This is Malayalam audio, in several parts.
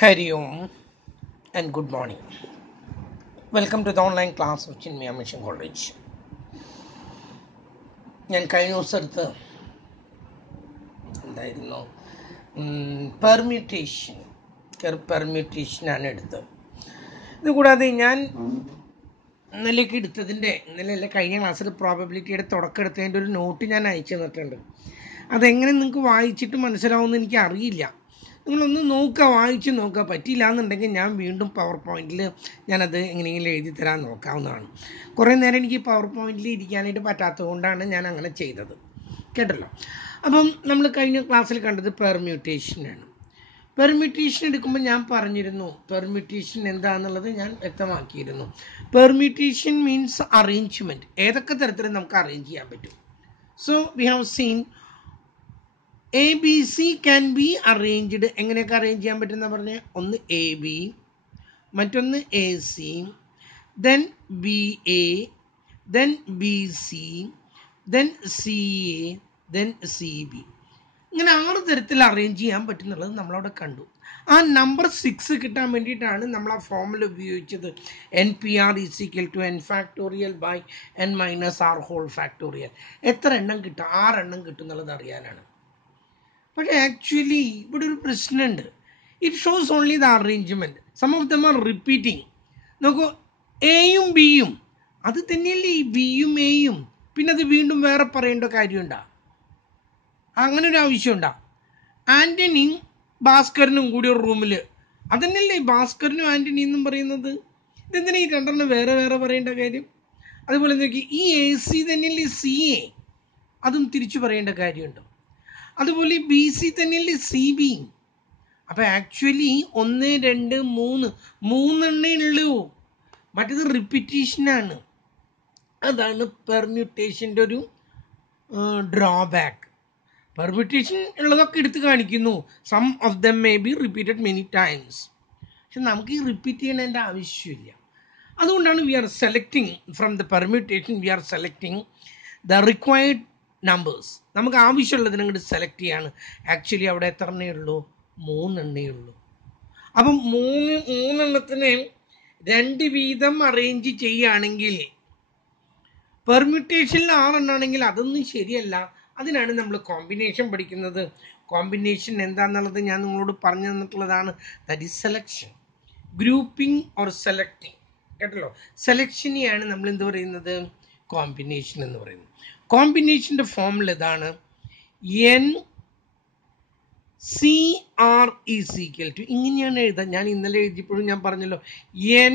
Hari Om and good morning. Welcome to the online class of Chinmaya Mission College. ഞാൻ കഴിഞ്ഞ ദിവസം എടുത്ത് എന്തായിരുന്നു പെർമ്യൂട്ടേഷനാണ് എടുത്തത്. ഇതുകൂടാതെ ഞാൻ ഇന്നലേക്ക് എടുത്തതിൻ്റെ ഇന്നലെ കഴിഞ്ഞ ക്ലാസ്സിൽ പ്രോബബിലിറ്റിയുടെ തുടക്കം എടുത്തതിൻ്റെ ഒരു നോട്ട് ഞാൻ അയച്ചു തന്നിട്ടുണ്ട്. അതെങ്ങനെ നിങ്ങൾക്ക് വായിച്ചിട്ട് മനസ്സിലാവുമെന്ന് എനിക്ക് അറിയില്ല. നിങ്ങളൊന്ന് നോക്കുക, വായിച്ച് നോക്കുക. പറ്റിയില്ല എന്നുണ്ടെങ്കിൽ ഞാൻ വീണ്ടും പവർ പോയിന്റിൽ ഞാനത് എങ്ങനെയെങ്കിലും എഴുതി തരാൻ നോക്കാവുന്നതാണ്. കുറേ നേരം എനിക്ക് പവർ പോയിന്റിൽ ഇരിക്കാനായിട്ട് പറ്റാത്തത് കൊണ്ടാണ് ഞാൻ അങ്ങനെ ചെയ്തത്. കേട്ടല്ലോ. അപ്പം നമ്മൾ കഴിഞ്ഞ ക്ലാസ്സിൽ കണ്ടത് പെർമ്യൂട്ടേഷനാണ്. പെർമ്യൂട്ടേഷൻ എടുക്കുമ്പോൾ ഞാൻ പറഞ്ഞിരുന്നു പെർമ്യൂട്ടേഷൻ എന്താണെന്നുള്ളത് ഞാൻ വ്യക്തമാക്കിയിരുന്നു. Permutation means arrangement. ഏതൊക്കെ തരത്തിൽ നമുക്ക് അറേഞ്ച് ചെയ്യാൻ പറ്റും. So we have seen a B C can be arranged. എങ്ങനെയൊക്കെ അറേഞ്ച് ചെയ്യാൻ പറ്റുന്ന പറഞ്ഞാൽ ഒന്ന് എ ബി, മറ്റൊന്ന് A C, then B A, then B C, then C A, then C B. ഇങ്ങനെ 6 തരത്തിൽ അറേഞ്ച് ചെയ്യാൻ പറ്റുന്നുള്ളത് നമ്മളവിടെ കണ്ടു. ആ നമ്പർ 6 കിട്ടാൻ വേണ്ടിയിട്ടാണ് നമ്മൾ ആ ഫോമുല ഉപയോഗിച്ചത്. N P R is equal to N factorial by N minus R whole factorial. എത്ര എണ്ണം കിട്ടും? 6 എണ്ണം കിട്ടും എന്നുള്ളത് അറിയാനാണ്. പക്ഷേ ആക്ച്വലി ഇവിടെ ഒരു പ്രശ്നമുണ്ട്. It shows only the arrangement. Some of them are repeating. നോക്കൂ, എയും ബിയും അത് തന്നെയല്ലേ ഈ ബിയും എയും. പിന്നെ അത് വീണ്ടും വേറെ പറയേണ്ട കാര്യമുണ്ടോ? അങ്ങനെ ഒരു ആവശ്യമുണ്ടോ? ആൻ്റണിയും ഭാസ്കരനും കൂടി ഒരു റൂമിൽ, അതന്നെയല്ലേ ഭാസ്കരനും ആൻ്റണി എന്നും പറയുന്നത്. ഇതെന്തിനാ ഈ രണ്ടെണ്ണം വേറെ വേറെ പറയേണ്ട കാര്യം? അതുപോലെ നോക്കി, ഈ എ സി തന്നെയല്ലേ സി എ, അതും തിരിച്ചു പറയേണ്ട കാര്യമുണ്ടോ? അതുപോലെ ബി സി തന്നെയല്ലേ സി ബി. അപ്പം ആക്ച്വലി 1 2 3 മൂന്നെണ്ണേ ഉള്ളൂ. മറ്റേത് റിപ്പീറ്റേഷനാണ്. അതാണ് പെർമ്യൂട്ടേഷൻ്റെ ഒരു ഡ്രോബാക്ക്. പെർമ്യൂട്ടേഷൻ ഉള്ളതൊക്കെ എടുത്ത് കാണിക്കുന്നു. Some of them may be repeated many times. പക്ഷെ നമുക്ക് ഈ റിപ്പീറ്റ് ചെയ്യേണ്ടതിൻ്റെ ആവശ്യമില്ല. അതുകൊണ്ടാണ് we are selecting from the permutation, we are selecting the required numbers. നമുക്ക് ആവശ്യമുള്ളതിനെ അങ്ങോട്ട് സെലക്ട് ചെയ്യാണ്. ആക്ച്വലി അവിടെ എത്ര എണ്ണേ ഉള്ളൂ? 3 എണ്ണേ ഉള്ളൂ. അപ്പം മൂന്നെണ്ണത്തിന് 2 വീതം അറേഞ്ച് ചെയ്യുകയാണെങ്കിൽ, പെർമ്യൂട്ടേഷനിൽ 6 എണ്ണാണെങ്കിൽ അതൊന്നും ശരിയല്ല. അതിനാണ് നമ്മൾ കോമ്പിനേഷൻ പഠിക്കുന്നത്. കോമ്പിനേഷൻ എന്താണെന്നുള്ളത് ഞാൻ നിങ്ങളോട് പറഞ്ഞു തന്നിട്ടുള്ളതാണ്. That is selection, grouping or selecting. കേട്ടല്ലോ. സെലക്ഷനെയാണ് നമ്മൾ എന്ത് പറയുന്നത്? കോമ്പിനേഷൻ എന്ന് പറയുന്നത്. കോമ്പിനേഷൻ്റെ ഫോമുല ഇതാണ്. N C R is equal to, ഇങ്ങനെയാണ് എഴുതാൻ. ഞാൻ ഇന്നലെ എഴുതിയപ്പോഴും ഞാൻ പറഞ്ഞല്ലോ, എൻ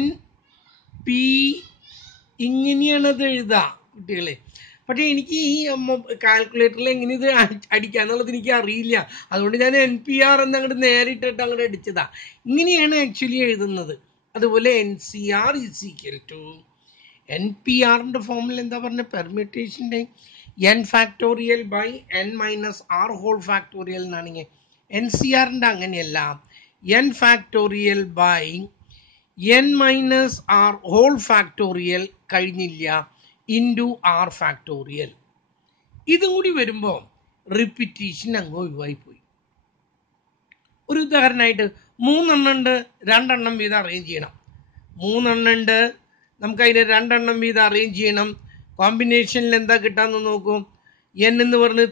പി, ഇങ്ങനെയാണ് അത് എഴുതുക കുട്ടികളെ. പക്ഷേ എനിക്ക് ഈ കാൽക്കുലേറ്ററിൽ എങ്ങനെ ഇത് അടിക്കുക എന്നുള്ളത് എനിക്ക് അറിയില്ല. അതുകൊണ്ട് ഞാൻ എൻ പി ആർ എന്നങ്ങോട്ട് നേരിട്ടിട്ട് അങ്ങോട്ട് അടിച്ചതാ. ഇങ്ങനെയാണ് ആക്ച്വലി എഴുതുന്നത്. അതുപോലെ N C R is equal to, N P ആറിൻ്റെ ഫോമിൽ എന്താ പറഞ്ഞ, പെർമ്യൂട്ടേഷൻ്റെ N factorial by N minus R whole factorial എന്നാണെങ്കിൽ, എൻ സി ആറിൻ്റെ അങ്ങനെയല്ല. N factorial by N minus R whole factorial കഴിഞ്ഞില്ല, ഇൻറ്റു ആർ ഫാക്ടോറിയൽ. ഇതും കൂടി വരുമ്പോൾ റിപ്പീറ്റേഷൻ അങ്ങ് ഒഴിവായിപ്പോയി. ഒരു ഉദാഹരണമായിട്ട് 3 എണ്ണം ഉണ്ട്, 2 എണ്ണം വീതം അറേഞ്ച് ചെയ്യണം. 3 എണ്ണം ഉണ്ട്, നമുക്കതിന് 2 എണ്ണം വീതം അറേഞ്ച് ചെയ്യണം. കോമ്പിനേഷനിൽ എന്താ കിട്ടാന്ന് നോക്കൂ. എൻ എന്ന് പറഞ്ഞ്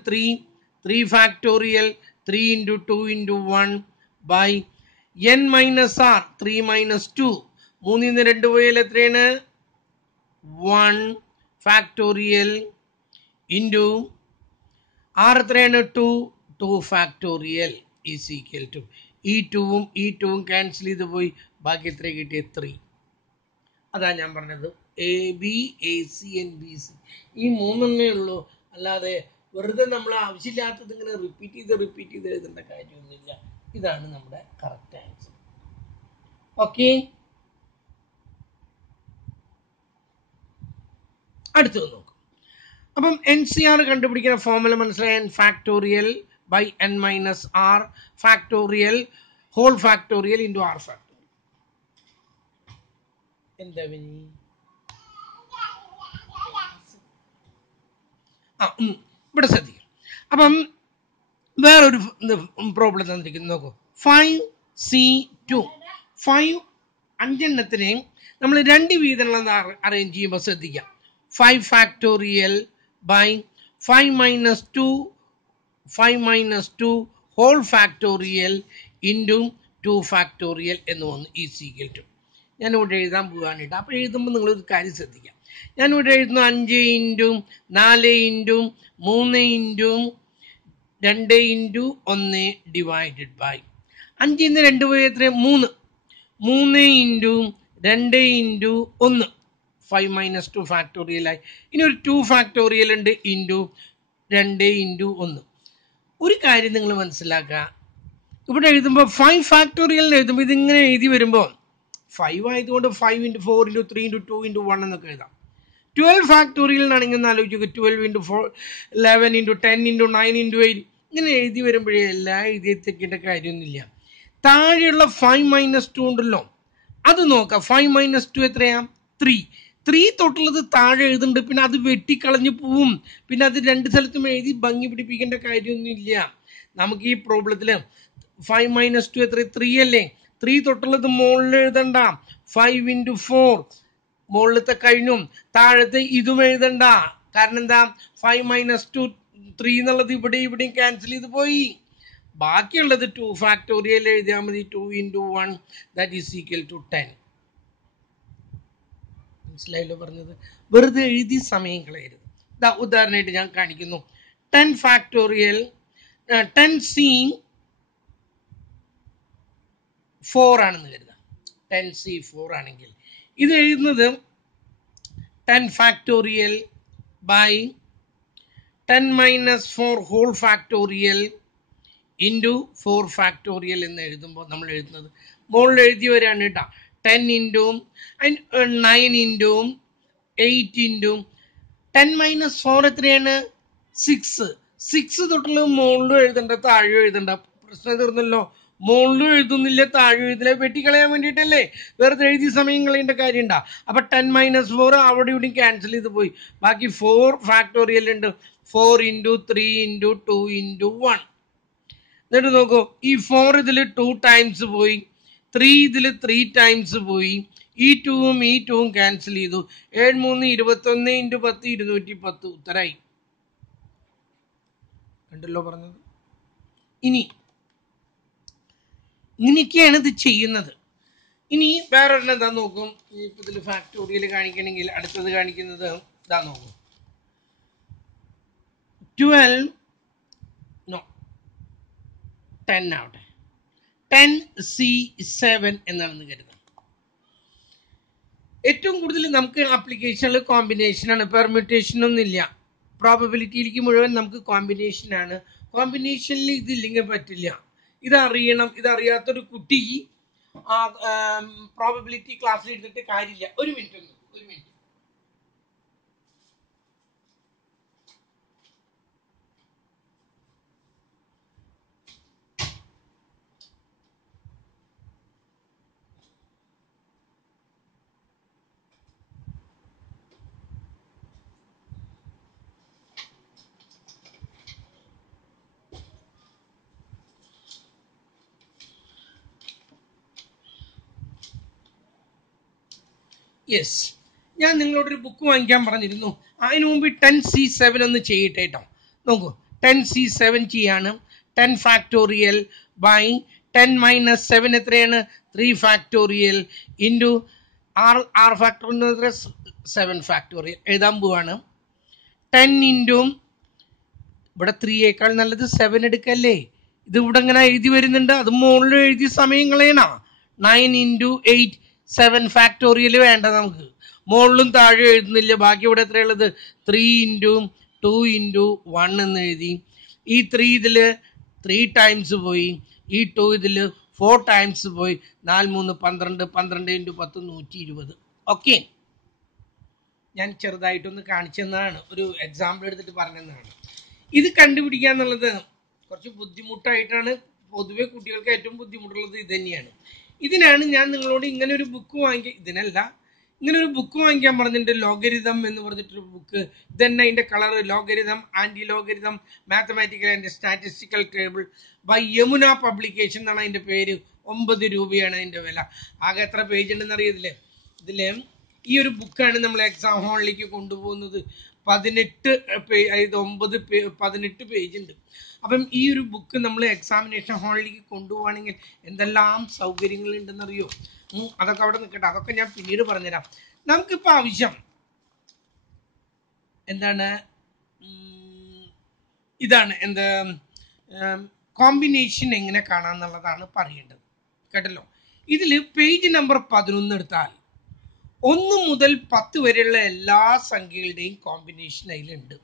3 factorial 3 into 2 into 1 by N minus R 3 minus 2. 3 2 പോയാൽ എത്രയാണ്? 1 ഫാക്ടോറിയൽ ഇൻറ്റു ആർ എത്രയാണ്? 2 ഫാക്ടോറിയൽ ഈസ് ഈക്വൽ ടു, ഈ 2ഉം ഈ 2ഉം ക്യാൻസൽ ചെയ്ത് പോയി, ബാക്കി എത്ര കിട്ടിയ? 3. അതാ ഞാൻ പറഞ്ഞത്, A B, A C, N B C, ഈ 3 എണ്ണേ ഉള്ളൂ. അല്ലാതെ വെറുതെ നമ്മൾ ആവശ്യമില്ലാത്തത് ഇങ്ങനെ റിപ്പീറ്റ് ചെയ്ത് എഴുതേണ്ട കാര്യമൊന്നുമില്ല. ഇതാണ് നമ്മുടെ കറക്റ്റ് ആൻസർ. ഓക്കെ, അടുത്തത് നോക്കും. അപ്പം എൻ സി ആർ കണ്ടുപിടിക്കുന്ന ഫോമുല മനസ്സിലായ, N factorial by N minus R factorial whole factorial into R factorial. എന്താ ഇവിടെ ശ്രദ്ധിക്കും. അപ്പം വേറൊരു പ്രോബ്ലം തന്നിരിക്കുന്നു, നോക്കൂ. 5 C2. 5 അഞ്ചെണ്ണത്തിനെ നമ്മൾ രണ്ട് വീതമുള്ള അറേഞ്ച് ചെയ്യുമ്പോൾ ശ്രദ്ധിക്കാം. 5 factorial by 5 minus 2 whole factorial into 2 factorial എന്ന് വന്നു ഈസ് ഈക്വൽ ടു. ഞാനിവിടെ എഴുതാൻ പോകാനായിട്ട്. അപ്പോൾ എഴുതുമ്പോൾ നിങ്ങളൊരു കാര്യം ശ്രദ്ധിക്കാം. ഞാനിവിടെ എഴുതുന്നു 5 into 4 into 3 into 2 into 1 divided by 5 ഇന്ന് 2 പോയി എത്ര 3 ഇൻറ്റു 2 ഇൻറ്റു 1 5 മൈനസ് 2 ഫാക്ടോറിയലായി. ഇനി ഒരു 2 ഫാക്ടോറിയൽ ഉണ്ട് ഇൻറ്റു 2 ഇൻറ്റു 1. ഒരു കാര്യം നിങ്ങൾ മനസ്സിലാക്കുക, ഇവിടെ എഴുതുമ്പോൾ 5 ഫാക്ടോറിയൽ എഴുതുമ്പോൾ ഇതിങ്ങനെ എഴുതി വരുമ്പോൾ 5 ആയതുകൊണ്ട് 5 ഇൻറ്റു 4 ഇൻറ്റു 3 ഇൻറ്റു 2 ഇൻറ്റു 1 എന്നൊക്കെ എഴുതാം. 12 ഫാക്ടോറിയലിനാണെങ്കിൽ ഒന്ന് ആലോചിക്കുക. 12 ഇൻറ്റു 4 11 ഇൻറ്റു 10 ഇൻറ്റു 9 ഇൻറ്റു 8 ഇങ്ങനെ എഴുതി വരുമ്പോഴേ എല്ലാം എഴുതിയെത്തിക്കേണ്ട കാര്യമൊന്നുമില്ല. താഴെയുള്ള 5 മൈനസ് 2 ഉണ്ടല്ലോ, അത് നോക്കാം. 5 മൈനസ് 2 എത്രയാ 3 തൊട്ടുള്ളത് താഴെ എഴുതുന്നുണ്ട്. പിന്നെ അത് വെട്ടിക്കളഞ്ഞു പോവും. പിന്നെ അത് രണ്ട് സ്ഥലത്തും എഴുതി ഭംഗി പിടിപ്പിക്കേണ്ട കാര്യമൊന്നുമില്ല. നമുക്ക് ഈ പ്രോബ്ലത്തിൽ 5 മൈനസ് 2 എത്ര 3 അല്ലേ. 3 തൊട്ടുള്ളത് മുകളിൽ എഴുതണ്ട. 5 ഇൻറ്റു 4 മുകളിലത്തെ കഴിഞ്ഞും താഴത്തെ ഇതും എഴുതണ്ട. കാരണം എന്താ 5 മൈനസ് 2 3 എന്നുള്ളത് ഇവിടെയും ക്യാൻസൽ ചെയ്ത് പോയി. ബാക്കിയുള്ളത് 2 ഫാക്ടോറിയൽ എഴുതിയാൽ മതി. 2 into 1 that is equal to 10. മനസ്സിലായല്ലോ പറഞ്ഞത്? വെറുതെ എഴുതി സമയം കളയരുത്. ഉദാഹരണമായിട്ട് ഞാൻ കാണിക്കുന്നു. 10 ഫാക്ടോറിയൽ 10C 4 ആണെന്ന് കരുതാം. 10C 4 ആണെങ്കിൽ ഇത് എഴുതുന്നത് 10 factorial by 10 minus 4 whole factorial into 4 factorial എന്ന് എഴുതുമ്പോൾ നമ്മൾ എഴുതുന്നത് മുകളിൽ എഴുതി വരികയാണ് കേട്ടോ. 10 ഇൻറ്റു 9 ഇൻറ്റു 8 ഇൻറ്റു 10 മൈനസ് 4 എത്രയാണ് 6 തൊട്ടുള്ള മുകളിലും എഴുതണ്ട താഴെ എഴുതണ്ട. പ്രശ്നം തീർന്നല്ലോ. മുകളിലും എഴുതുന്നില്ല താഴെ എഴുതില്ല. വെട്ടിക്കളയാൻ വേണ്ടിയിട്ടല്ലേ, വെറുതെ എഴുതി സമയം കളയേണ്ട കാര്യം ഉണ്ടാ. അപ്പം 10 മൈനസ് 4 അവിടെ ഇവിടെയും ക്യാൻസൽ ചെയ്ത് പോയി. ബാക്കി 4 ഫാക്ടോറിയൽ ഉണ്ട്. 4 ഇൻറ്റു 3 ഇൻറ്റു 2 ഇൻറ്റു 1. എന്നിട്ട് നോക്കൂ, ഈ 4 ഇതിൽ 2 ടൈംസ് പോയി, 3 ഇതിൽ 3 ടൈംസ് പോയി. ഈ 2ഉം ഈ 2ഉം ക്യാൻസൽ ചെയ്തു. 7 3 21 ഇൻറ്റു 10 210 ഉത്തരായി. കണ്ടല്ലോ പറഞ്ഞത്. ഇങ്ങനെയൊക്കെയാണ് ഇത് ചെയ്യുന്നത്. ഇനി വേറൊരെണ്ണം എന്താ നോക്കും. ഇപ്പം ഇതിൽ ഫാക്ടോറിയൽ കാണിക്കണമെങ്കിൽ അടുത്തത് കാണിക്കുന്നത് ഇതാ നോക്കും. 10 ആവട്ടെ. 10C7 എന്നാണെന്ന് കരുതാം. ഏറ്റവും കൂടുതൽ നമുക്ക് ആപ്ലിക്കേഷനിൽ കോമ്പിനേഷനാണ്, പെർമ്യൂട്ടേഷൻ ഒന്നുമില്ല. പ്രോബബിലിറ്റിയിലേക്ക് മുഴുവൻ നമുക്ക് കോമ്പിനേഷനാണ്. കോമ്പിനേഷനിൽ ഇതില്ലെങ്കിൽ പറ്റില്ല. ഇതറിയണം. ഇതറിയാത്തൊരു കുട്ടി പ്രോബബിലിറ്റി ക്ലാസ്സിൽ എടുത്തിട്ട് കാര്യമില്ല. ഒരു മിനിറ്റ്. യെസ്, ഞാൻ നിങ്ങളോടൊരു ബുക്ക് വാങ്ങിക്കാൻ പറഞ്ഞിരുന്നു. അതിനു മുമ്പ് 10C7 ഒന്ന് ചെയ്യട്ടെ കേട്ടോ. നോക്കൂ, 10C7 ചെയ്യാണ്. 10 ഫാക്ടോറിയൽ ബൈ 10 മൈനസ് 7 എത്രയാണ് 3 factorial into R factorial 7 factorial എഴുതാൻ പോവാണ്. 10 ഇൻറ്റു ഇവിടെ 3യേക്കാൾ നല്ലത് 7 എടുക്കല്ലേ. ഇത് ഇവിടെ ഇങ്ങനെ എഴുതി വരുന്നുണ്ട്. അത് മുകളിൽ എഴുതി സമയം കളയണ. 9 ഇൻറ്റു 8 7 ഫാക്ടോറിയൽ വേണ്ട നമുക്ക്. മുകളിലും താഴെ എഴുതുന്നില്ല. ബാക്കി ഇവിടെ എത്രയുള്ളത് 3 ഇൻറ്റു 2 ഇൻറ്റു 1 എന്ന് എഴുതി. ഈ 3 ഇതിൽ 3 ടൈംസ് പോയി. ഈ 2 ഇതിൽ 4 ടൈംസ് പോയി. 4 3 12 12 ഇൻറ്റു 10 120. ഓക്കെ, ഞാൻ ചെറുതായിട്ടൊന്ന് കാണിച്ചെന്നാണ്, ഒരു എക്സാമ്പിൾ എടുത്തിട്ട് പറഞ്ഞെന്നാണ്. ഇത് കണ്ടുപിടിക്കുക എന്നുള്ളത് കുറച്ച് ബുദ്ധിമുട്ടായിട്ടാണ്. പൊതുവെ കുട്ടികൾക്ക് ഏറ്റവും ബുദ്ധിമുട്ടുള്ളത് ഇത് തന്നെയാണ്. ഇതിനാണ് ഞാൻ നിങ്ങളോട് ഇങ്ങനെ ഒരു ബുക്ക് ഇങ്ങനെ ഒരു ബുക്ക് വാങ്ങിക്കാൻ പറഞ്ഞിട്ടുണ്ട്. ലോഗരിതം എന്ന് പറഞ്ഞിട്ടൊരു ബുക്ക്. ഇതന്നെ അതിൻ്റെ colour logarithm, anti logarithm, mathematical and statistical table by Yamuna publication എന്നാണ് അതിൻ്റെ പേര്. 9 രൂപയാണ് അതിൻ്റെ വില. ആകെ എത്ര പേജ് ഉണ്ടെന്ന് അറിയത്തില്ലേ? ഇതിൽ ഈ ഒരു ബുക്കാണ് നമ്മൾ എക്സാം ഹാളിലേക്ക് കൊണ്ടുപോകുന്നത്. 18 അതായത് 18 പേജ് ഉണ്ട്. അപ്പം ഈ ഒരു ബുക്ക് നമ്മൾ എക്സാമിനേഷൻ ഹാളിലേക്ക് കൊണ്ടുപോവുകയാണെങ്കിൽ എന്തെല്ലാം സൗകര്യങ്ങൾ ഉണ്ടെന്നറിയോ? അതൊക്കെ അവിടെ നിൽക്കട്ടെ, അതൊക്കെ ഞാൻ പിന്നീട് പറഞ്ഞുതരാം. നമുക്കിപ്പോൾ ആവശ്യം എന്താണ്? ഇതാണ് എന്ത് കോമ്പിനേഷൻ എങ്ങനെ കാണാമെന്നുള്ളതാണ് പറയേണ്ടത്. കേട്ടല്ലോ? ഇതിൽ പേജ് നമ്പർ 11 എടുത്താൽ 1 മുതൽ 10 വരെയുള്ള എല്ലാ സംഖ്യകളുടെയും കോമ്പിനേഷൻ അതിലുണ്ട്.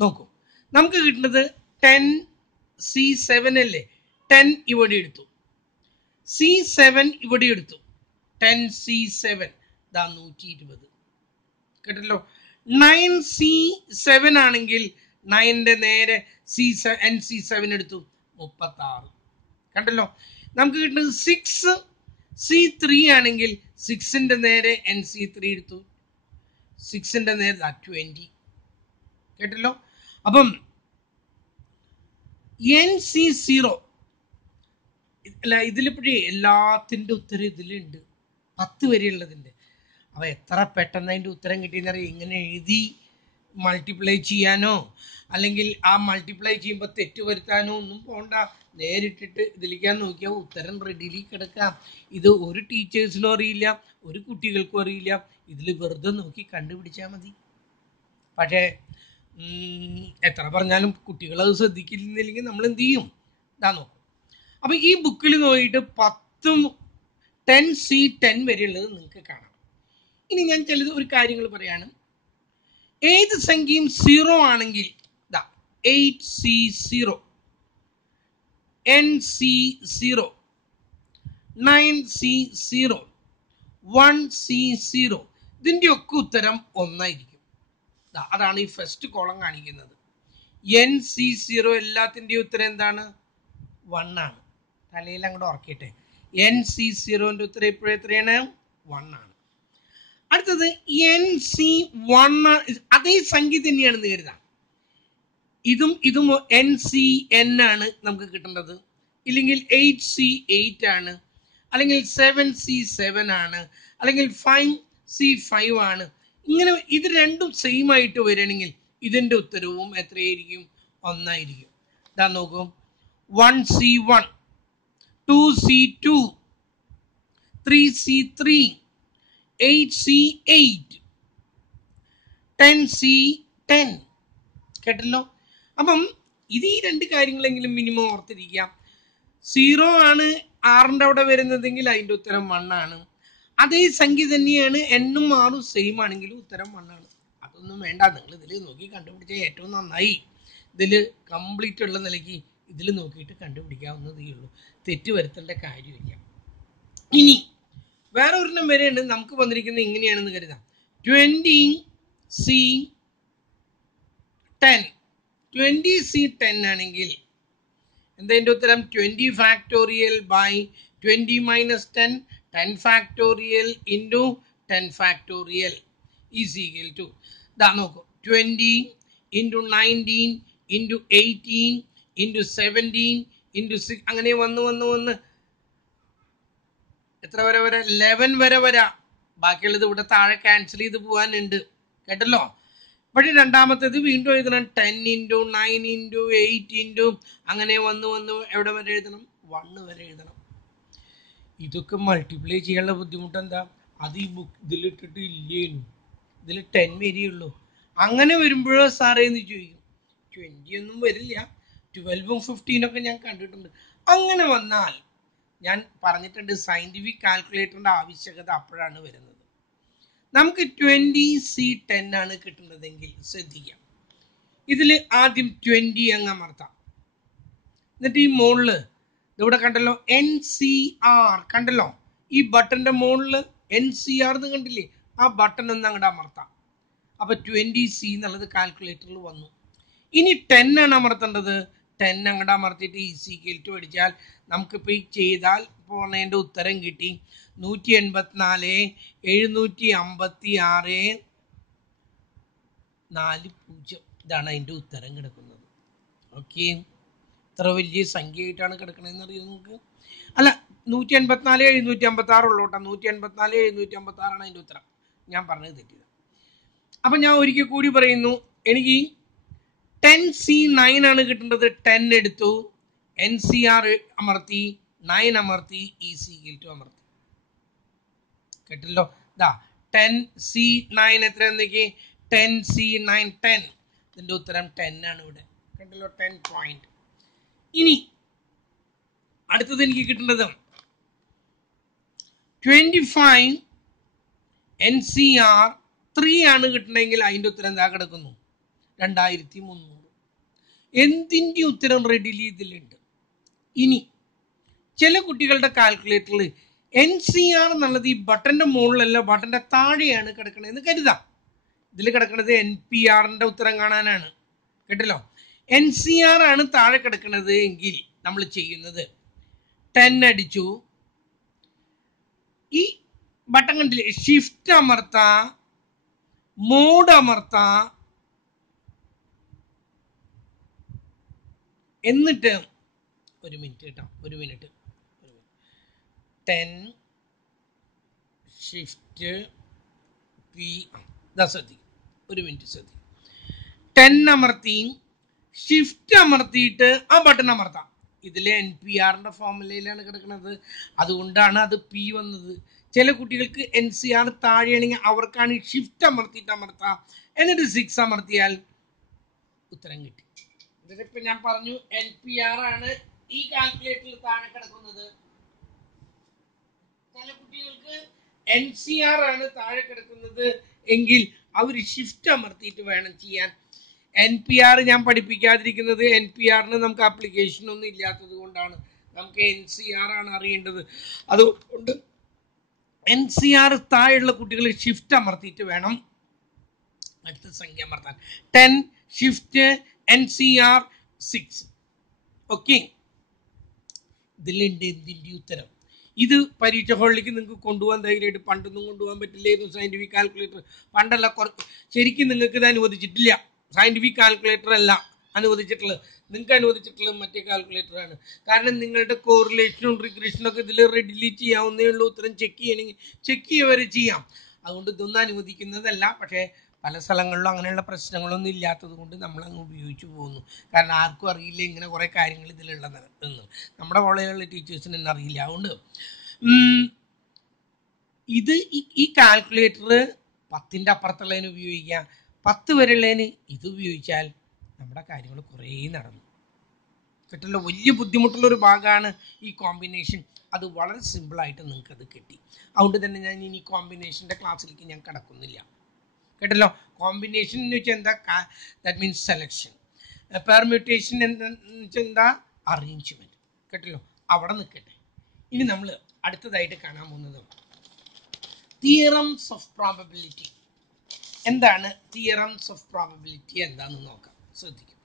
നോക്കൂ, നമുക്ക് കിട്ടുന്നത് 10C7 അല്ലേ? 10 ഇവിടെ എടുത്തു, C7 ഇവിടെ എടുത്തു, 10C7 120. കേട്ടല്ലോ? 9C7 ആണെങ്കിൽ 9ന്റെ നേരെ NC7 എടുത്തു, 36. കണ്ടല്ലോ? നമുക്ക് കിട്ടുന്നത് 6C3 ആണെങ്കിൽ 6ന്റെ നേരെ NC3 എടുത്തു, 6ന്റെ നേരെ 20. കേട്ടല്ലോ? അപ്പം NC0 അല്ല, ഇതിലിപ്പോഴേ എല്ലാത്തിൻ്റെ ഉത്തരം ഇതിലുണ്ട്, 10 വരെയുള്ളതിൻ്റെ. അപ്പോൾ എത്ര പെട്ടെന്ന് അതിൻ്റെ ഉത്തരം കിട്ടിയെന്നറിയാം. ഇങ്ങനെ എഴുതി മൾട്ടിപ്ലൈ ചെയ്യാനോ അല്ലെങ്കിൽ ആ മൾട്ടിപ്ലൈ ചെയ്യുമ്പോൾ തെറ്റ് വരുത്താനോ ഒന്നും പോകണ്ട. നേരിട്ടിട്ട് ഇതിലേക്കാൻ നോക്കിയാൽ ഉത്തരം റെഡിലി കിടക്കാം. ഇത് ഒരു ടീച്ചേഴ്സിനും അറിയില്ല, ഒരു കുട്ടികൾക്കും അറിയില്ല. ഇതിൽ വെറുതെ നോക്കി കണ്ടുപിടിച്ചാൽ മതി. പക്ഷേ എത്ര പറഞ്ഞാലും കുട്ടികൾ അത് ശ്രദ്ധിക്കുന്നില്ലെങ്കിൽ നമ്മൾ എന്ത് ചെയ്യും? ഇതാ നോക്കും. അപ്പം ഈ ബുക്കിൽ നോക്കിയിട്ട് 10C10 വരെയുള്ളത് നിങ്ങൾക്ക് കാണാം. ഇനി ഞാൻ ചിലത് ഒരു കാര്യങ്ങൾ പറയാണ്. ഏത് സംഖ്യയും 0 ആണെങ്കിൽ 8C0, NC0, 9C0, 1C0, ഇതിൻ്റെ ഒക്കെ ഉത്തരം 1 ആയിരിക്കും. അതാണ് ഈ ഫസ്റ്റ് കോളം കാണിക്കുന്നത്. NC0 എല്ലാത്തിൻ്റെയും ഉത്തരം എന്താണ്? 1 ആണ്. തലയിൽ അങ്ങോട്ട് ഉറക്കിട്ടെ. NC0ൻ്റെ ഉത്തരം ഇപ്പോഴും എത്രയാണ്? 1 ആണ്. അടുത്തത് NC1, അതേ സംഖ്യ തന്നെയാണെന്ന് കരുതാം. ഇതും NCN ആണ് നമുക്ക് കിട്ടേണ്ടത്. ഇല്ലെങ്കിൽ 8C8 ആണ്, അല്ലെങ്കിൽ 7C7 ആണ്, അല്ലെങ്കിൽ 5C5 ആണ്. ഇങ്ങനെ ഇത് രണ്ടും സെയിം ആയിട്ട് വരികയാണെങ്കിൽ ഇതിൻ്റെ ഉത്തരവും എത്രയായിരിക്കും? 1 ആയിരിക്കും. ഇതാ നോക്കൂ, 1C1, 2C2, 3C3, 8C8, 10C10. കേട്ടല്ലോ? അപ്പം ഇത് ഈ 2 കാര്യങ്ങളെങ്കിലും മിനിമം ഓർത്തിരിക്കാം. 0 ആണ് 6ൻ്റെ അവിടെ വരുന്നതെങ്കിൽ അതിൻ്റെ ഉത്തരം 1 ആണ്. അതേ സംഖ്യ തന്നെയാണ് N-ഉം 6-ഉം സെയിം ആണെങ്കിലും ഉത്തരം 1 ആണ്. അതൊന്നും വേണ്ട, നിങ്ങൾ ഇതിൽ നോക്കി കണ്ടുപിടിച്ചാൽ ഏറ്റവും നന്നായി. ഇതിൽ കംപ്ലീറ്റ് ഉള്ള നിലയ്ക്ക് ഇതിൽ നോക്കിയിട്ട് കണ്ടുപിടിക്കാവുന്നതേ ഉള്ളൂ, തെറ്റ് വരുത്തേണ്ട കാര്യമില്ല. ഇനി വേറെ ഒരെണ്ണം വരെയുണ്ട്. നമുക്ക് വന്നിരിക്കുന്നത് ഇങ്ങനെയാണെന്ന് കരുതാം. 20C10, 20C10 ആണെങ്കിൽ എന്താ എൻ്റെ ഉത്തരം? 20 factorial by 20 minus 10, 10 factorial into 10 factorial is equal to ഇതാ നോക്കൂ, 20 ഇൻറ്റു 19 ഇൻറ്റു 18 ഇൻറ്റു 17 ഇൻറ്റു 6, അങ്ങനെ വന്ന് എത്ര വരെ 11 വരെ വരാം. ബാക്കിയുള്ളത് ഇവിടെ താഴെ ക്യാൻസൽ ചെയ്ത് പോകാനുണ്ട്. കേട്ടല്ലോ? പക്ഷേ രണ്ടാമത്തേത് വീണ്ടും എഴുതണം. 10 ഇൻറ്റു 9 ഇൻറ്റു 8 ഇൻറ്റു അങ്ങനെ വന്ന് എവിടെ വരെ എഴുതണം? 1 വരെ എഴുതണം. ഇതൊക്കെ മൾട്ടിപ്ലൈ ചെയ്യാനുള്ള ബുദ്ധിമുട്ട് എന്താ? അത് ഈ ബുക്ക് ഇതിലിട്ടിട്ട് ഇല്ലേനു. ഇതിൽ 10 വരെയുള്ളൂ. അങ്ങനെ വരുമ്പോഴോ സാറേ എന്ന് ചോദിക്കും. 20 ഒന്നും വരില്ല, 12ഉം 15ഒക്കെ ഞാൻ കണ്ടിട്ടുണ്ട്. അങ്ങനെ വന്നാൽ ഞാൻ പറഞ്ഞിട്ടുണ്ട്, സയൻറ്റിഫിക് കാൽക്കുലേറ്ററിൻ്റെ ആവശ്യകത അപ്പോഴാണ് വരുന്നത്. നമുക്ക് 20C10 ആണ് കിട്ടുന്നതെങ്കിൽ ശ്രദ്ധിക്കാം. ഇതിൽ ആദ്യം 20 അങ്ങ് അമർത്താം. എന്നിട്ട് ഈ മുകളിൽ ഇവിടെ കണ്ടല്ലോ NCR കണ്ടല്ലോ, ഈ ബട്ടൻ്റെ മുകളിൽ NCR എന്ന് കണ്ടില്ലേ? ആ ബട്ടൺ ഒന്ന് അങ്ങോട്ട് അമർത്താം. അപ്പോൾ 20C എന്നുള്ളത് കാൽക്കുലേറ്ററിൽ വന്നു. ഇനി 10 ആണ് അമർത്തേണ്ടത്. 10 അങ്ങോട്ട് അമർത്തിയിട്ട് ഈക്വൽ അടിച്ചാൽ നമുക്കിപ്പോൾ ഈ ചെയ്താൽ പോണേൻ്റെ ഉത്തരം കിട്ടി. 184 756 40. ഇതാണ് അതിൻ്റെ ഉത്തരം കിടക്കുന്നത്. ഓക്കെ, എത്ര വലിയ സംഖ്യയായിട്ടാണ് കിടക്കണതെന്ന് അറിയാം നിങ്ങൾക്ക്? അല്ല, 184,756 ഉള്ളൂട്ടോ. 184,756 അതിൻ്റെ ഉത്തരം. ഞാൻ പറഞ്ഞത് തെറ്റിയത്. അപ്പം ഞാൻ ഒരിക്കൽ കൂടി പറയുന്നു, എനിക്ക് 10C9 ആണ് കിട്ടേണ്ടത്. 10 എടുത്തു, NCR അമർത്തി, 9 അമർത്തി, EC=2 അമർത്തി. കേട്ടല്ലോ? ഇതാ 10C9 എത്ര എന്നേക്ക്? 10C9 10. ഇതിൻ്റെ ഉത്തരം 10 ആണ് ഇവിടെ. കേട്ടല്ലോ? 10 പോയിന്റ്. ഇനി അടുത്തത് എനിക്ക് കിട്ടേണ്ടത് 25 NCR 3 ആണ് കിട്ടണമെങ്കിൽ അതിൻ്റെ ഉത്തരം എന്താ കിടക്കുന്നു? 2300. എന്തിൻ്റെ ഉത്തരം റെഡിലി ഇതിലുണ്ട്. ഇനി ചില കുട്ടികളുടെ കാൽക്കുലേറ്ററിൽ NCR എന്നുള്ളത് ഈ ബട്ടന്റെ മുകളിലല്ല, ബട്ടന്റെ താഴെയാണ് കിടക്കണതെന്ന് കരുതാം. ഇതിൽ കിടക്കുന്നത് NPRന്റെ ഉത്തരം കാണാനാണ്. കേട്ടല്ലോ? NCR ആണ് താഴെ കിടക്കുന്നത് എങ്കിൽ നമ്മൾ ചെയ്യുന്നത് 10 അടിച്ചു, ഈ ബട്ടൺ കണ്ടില്ലേ, ഷിഫ്റ്റ് അമർത്ത, മോഡ് അമർത്ത, എന്നിട്ട് ഒരു മിനിറ്റ് കേട്ടോ, ഒരു മിനിറ്റ് 10 ഷിഫ്റ്റ് പി ശ്രദ്ധിക്കും, ഒരു മിനിറ്റ് ശ്രദ്ധിക്കും. 10 അമർത്തി, ഷിഫ്റ്റ് അമർത്തിയിട്ട് ആ ബട്ടൺ അമർത്താം. ഇതിലെ NPRന്റെ ഫോർമുലയിലാണ് കിടക്കുന്നത്, അതുകൊണ്ടാണ് അത് P വന്നത്. ചില കുട്ടികൾക്ക് NCR താഴെയാണെങ്കിൽ അവർക്കാണ് ഷിഫ്റ്റ് അമർത്തിയിട്ട് അമർത്താം, എന്നിട്ട് 6 അമർത്തിയാൽ ഉത്തരം കിട്ടി. ഇതിലിപ്പോ ഞാൻ പറഞ്ഞു NPR ആണ് ഈ കാൽക്കുലേറ്ററിൽ താഴെ കിടക്കുന്നത്. ചില കുട്ടികൾക്ക് NCR ആണ് താഴെ കിടക്കുന്നത് എങ്കിൽ അവർ ഷിഫ്റ്റ് അമർത്തിയിട്ട് വേണം ചെയ്യാൻ. NPR ഞാൻ പഠിപ്പിക്കാതിരിക്കുന്നത് NPRന് നമുക്ക് ആപ്ലിക്കേഷൻ ഒന്നും ഇല്ലാത്തത് കൊണ്ടാണ്. നമുക്ക് NCR ആണ് അറിയേണ്ടത്. അതുകൊണ്ട് NCR താഴെയുള്ള കുട്ടികൾ ഷിഫ്റ്റ് അമർത്തിയിട്ട് വേണം അടുത്ത സംഖ്യ അമർത്താൻ. 10 ഷിഫ്റ്റ് NCR 6. ഓക്കെ, ഇതിലുണ്ട് എന്തിൻ്റെ ഉത്തരം. ഇത് പരീക്ഷ ഹാളിലേക്ക് നിങ്ങൾക്ക് കൊണ്ടുപോകാൻ ധൈര്യമായിട്ട്. പണ്ടൊന്നും കൊണ്ടുപോകാൻ പറ്റില്ലായിരുന്നു സയന്റിഫിക് കാൽക്കുലേറ്റർ. പണ്ടല്ല, ശരിക്കും നിങ്ങൾക്ക് ഇത് അനുവദിച്ചിട്ടില്ല. സയന്റിഫിക് കാൽക്കുലേറ്റർ അല്ല അനുവദിച്ചിട്ടുള്ളത്, നിങ്ങൾക്ക് അനുവദിച്ചിട്ടുള്ളത് മറ്റേ കാൽക്കുലേറ്ററാണ്. കാരണം നിങ്ങളുടെ കോറിലേഷനും റിഗ്രഷനും ഒക്കെ ഇതിൽ റെഡിലി ചെയ്യാവുന്നേ ഉള്ളൂ. ഉത്തരം ചെക്ക് ചെയ്യണമെങ്കിൽ ചെക്ക് ചെയ്യുവരെ ചെയ്യാം. അതുകൊണ്ട് ഇതൊന്നും അനുവദിക്കുന്നതല്ല. പക്ഷേ പല സ്ഥലങ്ങളിലും അങ്ങനെയുള്ള പ്രശ്നങ്ങളൊന്നും ഇല്ലാത്തത് കൊണ്ട് നമ്മൾ അങ്ങ് ഉപയോഗിച്ചു പോകുന്നു. കാരണം ആർക്കും അറിയില്ല ഇങ്ങനെ കുറേ കാര്യങ്ങൾ ഇതിലുള്ളതെന്ന്. നമ്മുടെ കോളേജിലുള്ള ടീച്ചേഴ്സിന് തന്നെ അറിയില്ല. അതുകൊണ്ട് ഇത് ഈ കാൽക്കുലേറ്റർ 10ൻ്റെ അപ്പുറത്തുള്ളതിന് ഉപയോഗിക്കാം, 10 വരെയുള്ളതിന് ഇത് ഉപയോഗിച്ചാൽ നമ്മുടെ കാര്യങ്ങൾ കുറേ നടന്നു. കേട്ടല്ലോ? വലിയ ബുദ്ധിമുട്ടുള്ളൊരു ഭാഗമാണ് ഈ കോമ്പിനേഷൻ. അത് വളരെ സിമ്പിളായിട്ട് നിങ്ങൾക്കത് കിട്ടി. അതുകൊണ്ട് തന്നെ ഞാൻ ഇനി കോമ്പിനേഷൻ്റെ ക്ലാസ്സിലേക്ക് ഞാൻ കടക്കുന്നില്ല. കേട്ടല്ലോ? കോമ്പിനേഷൻ എന്ന് വെച്ചാൽ എന്താ? That means selection. പെർമ്യൂട്ടേഷൻ എന്ന് വെച്ചാൽ എന്താ? അറേഞ്ച്മെന്റ്. കേട്ടല്ലോ? അവിടെ നിൽക്കട്ടെ. ഇനി നമ്മൾ അടുത്തതായിട്ട് കാണാൻ പോകുന്നത് തിയറംസ് ഓഫ് പ്രോബബിലിറ്റി. എന്താണ് തിയറംസ് ഓഫ് പ്രോബബിലിറ്റി എന്താണെന്ന് നോക്കാം. ശ്രദ്ധിക്കും.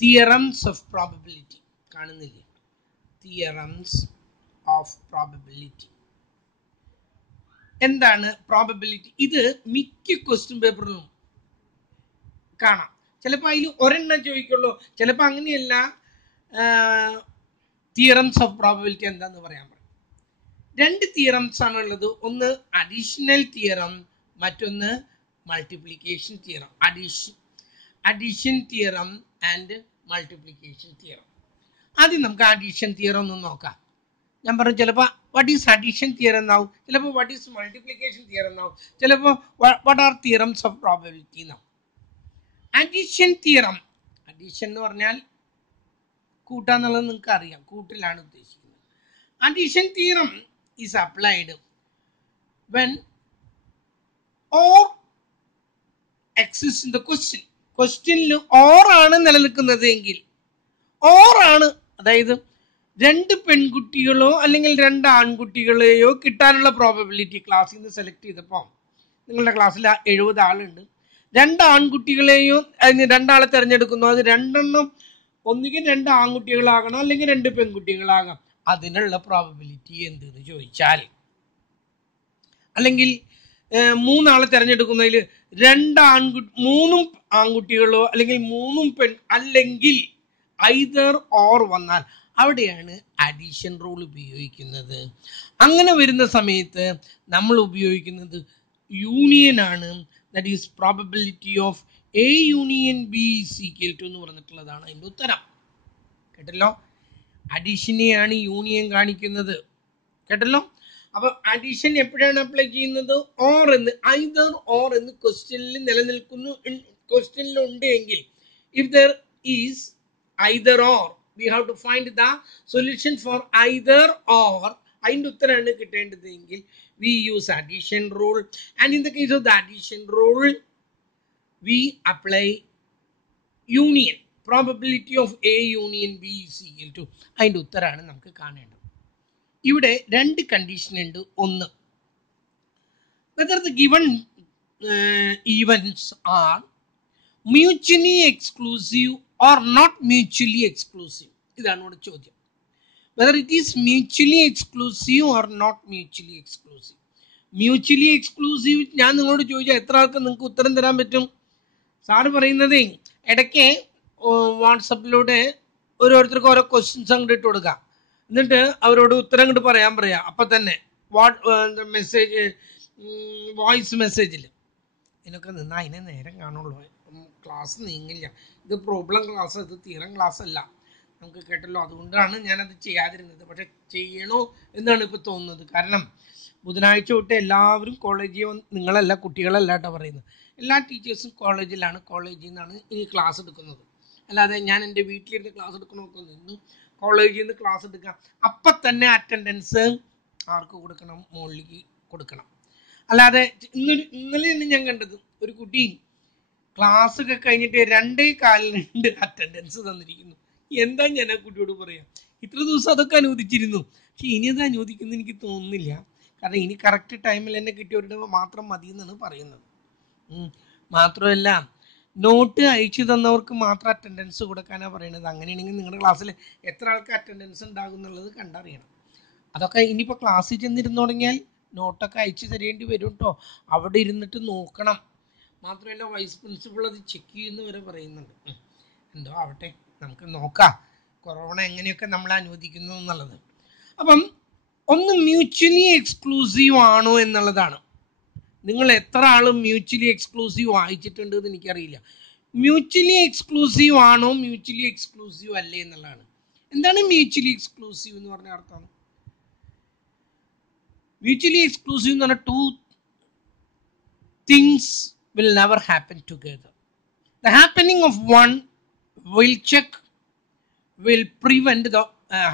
തിയറംസ് ഓഫ് പ്രോബബിലിറ്റി കാണുന്നില്ലേ? Theorems of probability. എന്താണ് പ്രോബബിലിറ്റി? ഇത് മിക്ക ക്വസ്റ്റ്യൻ പേപ്പറിലും കാണാം. ചിലപ്പോൾ അതിൽ ഒരെണ്ണം ചോദിക്കുള്ളൂ, ചിലപ്പോൾ അങ്ങനെയല്ല. തിയറംസ് ഓഫ് പ്രോബബിലിറ്റി എന്താന്ന് പറയാൻ പറയും. 2 തിയറംസ് ആണ് ഉള്ളത്. ഒന്ന് അഡീഷണൽ തിയറം, മറ്റൊന്ന് multiplication theorem. Addition theorem and multiplication theorem. ആദ്യം നമുക്ക് അഡീഷൻ തിയറം ഒന്ന് നോക്കാം. ഞാൻ പറഞ്ഞു ചിലപ്പോൾ വാട്ട് ഈസ് അഡീഷൻ തിയറം എന്നാവും, ചിലപ്പോൾ വാട്ട് ഈസ് മൾട്ടിപ്ലിക്കേഷൻ തിയറം എന്നാവും, ചിലപ്പോൾ what are theorems of probability എന്നാവും. അഡീഷൻ തിയറം, അഡീഷൻ എന്ന് പറഞ്ഞാൽ കൂട്ടാന്നുള്ളത് നിങ്ങൾക്ക് അറിയാം, കൂട്ടിലാണ് ഉദ്ദേശിക്കുന്നത്. Addition theorem is applied when or exist in the question. ക്വസ്റ്റ്യനിൽ ഓർ ആണ് നിലനിൽക്കുന്നത് എങ്കിൽ, ഓർ ആണ്, അതായത് 2 പെൺകുട്ടികളോ അല്ലെങ്കിൽ 2 ആൺകുട്ടികളെയോ കിട്ടാനുള്ള പ്രോബബിലിറ്റി. ക്ലാസ്സിൽ നിന്ന് സെലക്ട് ചെയ്തപ്പോൾ നിങ്ങളുടെ ക്ലാസ്സിൽ 70 ആളുണ്ട്. 2 ആൺകുട്ടികളെയോ അതിന് 2 ആളെ തിരഞ്ഞെടുക്കുന്നു. അത് 2 എണ്ണം ഒന്നുകിൽ 2 ആൺകുട്ടികളാകണം അല്ലെങ്കിൽ 2 പെൺകുട്ടികളാകാം. അതിനുള്ള പ്രോബബിലിറ്റി എന്തെന്ന് ചോദിച്ചാൽ, അല്ലെങ്കിൽ 3 ആളെ തിരഞ്ഞെടുക്കുന്നതിൽ 3 ആൺകുട്ടികളോ അല്ലെങ്കിൽ 3 പെൺ അല്ലെങ്കിൽ ഐദർ ഓർ വന്നാൽ അവിടെയാണ് അഡീഷൻ റൂൾ ഉപയോഗിക്കുന്നത്. അങ്ങനെ വരുന്ന സമയത്ത് നമ്മൾ ഉപയോഗിക്കുന്നത് യൂണിയൻ ആണ്. That is probability of A union B is equal to എന്ന് പറഞ്ഞിട്ടുള്ളതാണ് അതിൻ്റെ ഉത്തരം. കേട്ടല്ലോ, അഡീഷനെയാണ് യൂണിയൻ കാണിക്കുന്നത്. കേട്ടല്ലോ, അപ്പൊ അഡീഷൻ എപ്പോഴാണ് അപ്ലൈ ചെയ്യുന്നത്? ഓർ എന്ന്, ഐദർ ഓർ എന്ന് ക്വസ്റ്റ്യനിൽ നിലനിൽക്കുന്നു, ക്വസ്റ്റ്യനിൽ ഉണ്ട് എങ്കിൽ, if there is either or, we have to find the solution for either or. അതിൻ്റെ ഉത്തരമാണ് കിട്ടേണ്ടത് എങ്കിൽ we use addition rule, and in the case of the addition rule we apply union, probability of A union B is equal to. അതിൻ്റെ ഉത്തരമാണ് നമുക്ക് കാണേണ്ടത്. ഇവിടെ രണ്ട് കണ്ടീഷൻ ഉണ്ട്. ഒന്ന്, whether the given events are mutually exclusive or not mutually exclusive. ഇതാണ് ഇവിടെ ചോദ്യം. Whether it is mutually exclusive or not mutually exclusive. Mutually exclusive ഞാൻ നിങ്ങളോട് ചോദിച്ചാൽ എത്ര ആൾക്ക് നിങ്ങൾക്ക് ഉത്തരം തരാൻ പറ്റും? സാറ് പറയുന്നത് ഇടയ്ക്ക് വാട്സപ്പിലൂടെ ഓരോരുത്തർക്ക് ഓരോ ക്വസ്റ്റ്യൻസ് അങ്ങോട്ട് ഇട്ട് കൊടുക്കുക, എന്നിട്ട് അവരോട് ഉത്തരം അങ്ങോട്ട് പറയാം. അപ്പം തന്നെ മെസ്സേജ്, വോയിസ് മെസ്സേജിൽ ഇതിനൊക്കെ നിന്നാൽ അതിനെ നേരം കാണുള്ളൂ, ക്ലാസ് നീങ്ങില്ല. ഇത് പ്രോബ്ലം ക്ലാസ്, ഇത് തിയറം ക്ലാസ് അല്ല. നമുക്ക് കേട്ടല്ലോ, അതുകൊണ്ടാണ് ഞാനത് ചെയ്യാതിരുന്നത്. പക്ഷെ ചെയ്യണോ എന്നാണ് ഇപ്പോൾ തോന്നുന്നത്. കാരണം ബുധനാഴ്ച തൊട്ട് എല്ലാവരും കോളേജിൽ വന്ന്, നിങ്ങളല്ല കുട്ടികളല്ല കേട്ടോ പറയുന്നത്, എല്ലാ ടീച്ചേഴ്സും കോളേജിലാണ്, കോളേജിൽ നിന്നാണ് ഇനി ക്ലാസ് എടുക്കുന്നത്. അല്ലാതെ ഞാൻ എൻ്റെ വീട്ടിലിരുന്ന് ക്ലാസ് എടുക്കണമൊക്കെ നിന്നു, കോളേജിൽ നിന്ന് ക്ലാസ് എടുക്കാം. അപ്പം തന്നെ അറ്റൻഡൻസ് ആർക്ക് കൊടുക്കണം? മുകളിലേക്ക് കൊടുക്കണം. അല്ലാതെ ഇന്നലെ തന്നെ ഞാൻ കണ്ടത് ഒരു കുട്ടി ക്ലാസ് ഒക്കെ കഴിഞ്ഞിട്ട് 2:15 അറ്റൻഡൻസ് തന്നിരിക്കുന്നു. എന്താ ഞാൻ ആ കുട്ടിയോട് പറയാം? ഇത്ര ദിവസം അതൊക്കെ അനുവദിച്ചിരുന്നു, പക്ഷെ ഇനി അത് അനുവദിക്കുന്നത് എനിക്ക് തോന്നുന്നില്ല. കാരണം ഇനി കറക്റ്റ് ടൈമിൽ തന്നെ കിട്ടിയവരുടെ മാത്രം മതി എന്നാണ് പറയുന്നത്. മാത്രമല്ല, നോട്ട് അയച്ചു തന്നവർക്ക് മാത്രം അറ്റൻഡൻസ് കൊടുക്കാനാണ് പറയുന്നത്. അങ്ങനെയാണെങ്കിൽ നിങ്ങളുടെ ക്ലാസ്സിൽ എത്ര ആൾക്ക് അറ്റൻഡൻസ് ഉണ്ടാകും എന്നുള്ളത് കണ്ടറിയണം. അതൊക്കെ ഇനിയിപ്പോൾ ക്ലാസ്സിൽ ചെന്നിരുന്നു തുടങ്ങിയാൽ നോട്ടൊക്കെ അയച്ചു തരേണ്ടി വരും കേട്ടോ. അവിടെ ഇരുന്നിട്ട് നോക്കണം. മാത്രമല്ല വൈസ് പ്രിൻസിപ്പൾ അത് ചെക്ക് ചെയ്യുന്ന വരെ പറയുന്നുണ്ട്. എന്തോ ആവട്ടെ, നമുക്ക് നോക്കാം കൊറോണ എങ്ങനെയൊക്കെ നമ്മൾ അനുവദിക്കുന്നു എന്നുള്ളത്. അപ്പം ഒന്ന് മ്യൂച്വലി എക്സ്ക്ലൂസീവ് ആണോ എന്നുള്ളതാണ്. നിങ്ങൾ എത്ര ആളും മ്യൂച്വലി എക്സ്ക്ലൂസീവ് വായിച്ചിട്ടുണ്ട് എന്ന് എനിക്കറിയില്ല. മ്യൂച്വലി എക്സ്ക്ലൂസീവ് ആണോ മ്യൂച്വലി എക്സ്ക്ലൂസീവ് അല്ലേ എന്നുള്ളതാണ്. എന്താണ് മ്യൂച്വലി എക്സ്ക്ലൂസീവ് എന്ന് പറഞ്ഞ അർത്ഥം? മ്യൂച്വലി എക്സ്ക്ലൂസീവ് എന്ന് പറഞ്ഞാൽ two things will never happen together. The happening of one will prevent the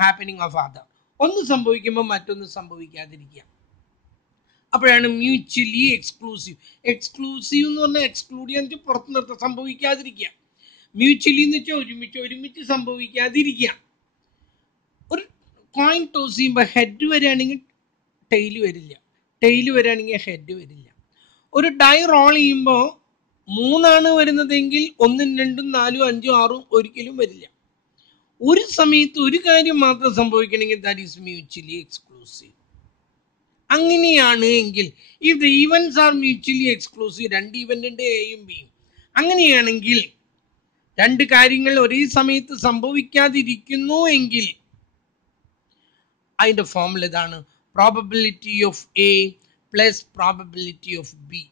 happening of other. ഒന്ന് സംഭവിക്കുമ്പോൾ മറ്റൊന്ന് സംഭവിക്കാതിരിക്കുക. അപ്പോഴാണ് മ്യൂച്വലി എക്സ്ക്ലൂസീവ്. എക്സ്ക്ലൂസീവ് എന്ന് പറഞ്ഞാൽ എക്സ്ക്ലൂഡ് ചെയ്യാൻ പുറത്ത് നിർത്താൻ, സംഭവിക്കാതിരിക്കുക. മ്യൂച്വലി എന്ന് വെച്ചാൽ ഒരുമിച്ച് സംഭവിക്കാതിരിക്കുക. ഒരു കോയിൻ ടോസ് ചെയ്യുമ്പോൾ ഹെഡ് വരികയാണെങ്കിൽ ടെയിൽ വരില്ല, ടെയിൽ വരികയാണെങ്കിൽ ഹെഡ് വരില്ല. ഒരു ഡൈ റോൾ ചെയ്യുമ്പോൾ 3 വരുന്നതെങ്കിൽ 1, 2, 4, 5, 6 ഒരിക്കലും വരില്ല. ഒരു സമയത്ത് ഒരു കാര്യം മാത്രം സംഭവിക്കണമെങ്കിൽ ദാറ്റ് ഈസ് മ്യൂച്വലി എക്സ്ക്ലൂസീവ്. അങ്ങനെയാണ് എങ്കിൽ if the events are mutually exclusive, 2 event ഉണ്ട്, എയും ബിയും. അങ്ങനെയാണെങ്കിൽ 2 കാര്യങ്ങൾ ഒരേ സമയത്ത് സംഭവിക്കാതിരിക്കുന്നു എങ്കിൽ അതിൻ്റെ ഫോർമുല ഇതാണ്: probability of A plus probability of B.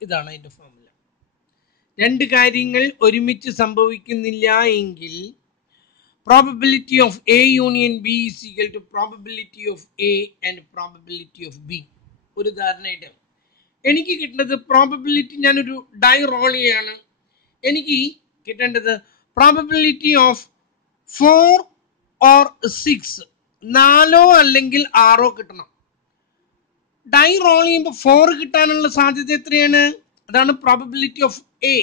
ഇതാണ് അതിൻ്റെ ഫോർമുല. 2 കാര്യങ്ങൾ ഒരുമിച്ച് സംഭവിക്കുന്നില്ല എങ്കിൽ probability of A union B is equal to probability of A and probability of B. ഒരു ഉദാഹരണമായിട്ട് എനിക്ക് കിട്ടുന്നത് പ്രോബബിലിറ്റി, ഞാനൊരു ഡൈ റോൾ ചെയ്യാണ്, എനിക്ക് കിട്ടേണ്ടത് പ്രോബബിലിറ്റി ഓഫ് 4 or 6, 4 അല്ലെങ്കിൽ 6 കിട്ടണം. ഡൈ റോൾ ചെയ്യുമ്പോൾ 4 കിട്ടാനുള്ള സാധ്യത എത്രയാണ്? അതാണ് പ്രോബബിലിറ്റി ഓഫ് എ,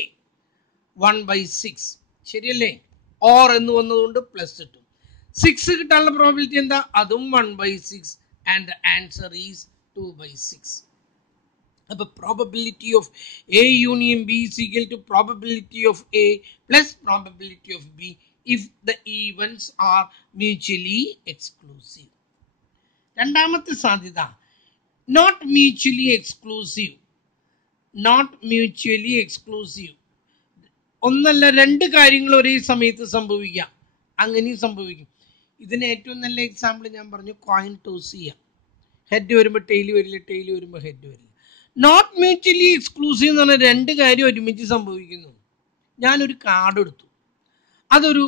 1/6. ശരിയല്ലേ? ഓർ എന്ന് വന്നതുകൊണ്ട് പ്ലസ് കിട്ടും. 6 കിട്ടാനുള്ള പ്രോബിലിറ്റി എന്താ? അതും 1/6. And the answer is 2/6. അപ്പൊ probability of A union B is equal to probability of A plus probability of B if the events are mutually exclusive. രണ്ടാമത്തെ സാധ്യത not mutually exclusive. Not mutually exclusive ഒന്നല്ല 2 കാര്യങ്ങൾ ഒരേ സമയത്ത് സംഭവിക്കാം. അങ്ങനെയും സംഭവിക്കും. ഇതിന് ഏറ്റവും നല്ല എക്സാമ്പിൾ ഞാൻ പറഞ്ഞു, കോയിൻ ടോസ് ചെയ്യാം. ഹെഡ് വരുമ്പോൾ ടെയിൽ വരില്ല, ടെയിൽ വരുമ്പോൾ ഹെഡ് വരില്ല. നോട്ട് മ്യൂച്വലി എക്സ്ക്ലൂസീവ് എന്ന് പറഞ്ഞാൽ രണ്ട് കാര്യം ഒരുമിച്ച് സംഭവിക്കുന്നു. ഞാനൊരു കാർഡ് എടുത്തു, അതൊരു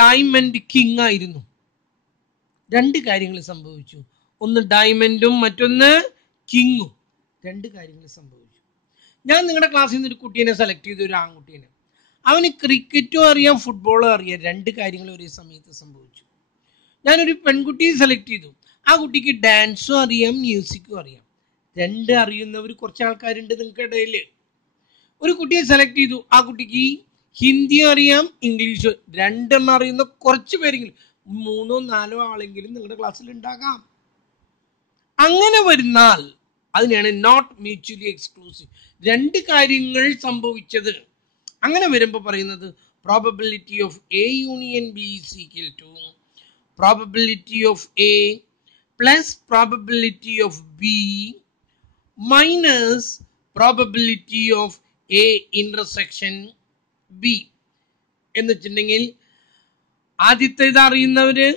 ഡയമണ്ട് കിങ് ആയിരുന്നു. രണ്ട് കാര്യങ്ങൾ സംഭവിച്ചു, ഒന്ന് ഡയമണ്ടും മറ്റൊന്ന് കിങ്ങും. രണ്ട് കാര്യങ്ങൾ സംഭവിച്ചു. ഞാൻ നിങ്ങളുടെ ക്ലാസ്സിൽ നിന്ന് ഒരു കുട്ടീനെ സെലക്ട് ചെയ്തു, ഒരു ആൺകുട്ടീനെ. അവന് ക്രിക്കറ്റും അറിയാം, ഫുട്ബോളും അറിയാം. രണ്ട് കാര്യങ്ങൾ ഒരേ സമയത്ത് സംഭവിച്ചു. ഞാനൊരു പെൺകുട്ടിയെ സെലക്ട് ചെയ്തു, ആ കുട്ടിക്ക് ഡാൻസും അറിയാം, മ്യൂസിക്കും അറിയാം. രണ്ട് അറിയുന്നവർ കുറച്ച് ആൾക്കാരുണ്ട് നിങ്ങൾക്കിടയിൽ. ഒരു കുട്ടിയെ സെലക്ട് ചെയ്തു, ആ കുട്ടിക്ക് ഹിന്ദി അറിയാം, ഇംഗ്ലീഷ്, രണ്ടെണ്ണം അറിയുന്ന കുറച്ച് പേരെങ്കിലും, 3-4 ആളെങ്കിലും നിങ്ങളുടെ ക്ലാസ്സിൽ ഉണ്ടാകാം. അങ്ങനെ വരുന്നാൽ അതിനെയാണ് നോട്ട് മ്യൂച്വലി എക്സ്ക്ലൂസീവ്, രണ്ട് കാര്യങ്ങൾ സംഭവിച്ചത്. അങ്ങനെ വരുമ്പോൾ പറയുന്നത് probability of A union B is equal to probability of A plus probability of B minus probability of A intersection B എന്ന് വെച്ചിട്ടുണ്ടെങ്കിൽ ആദ്യത്തേത് അറിയുന്നവര്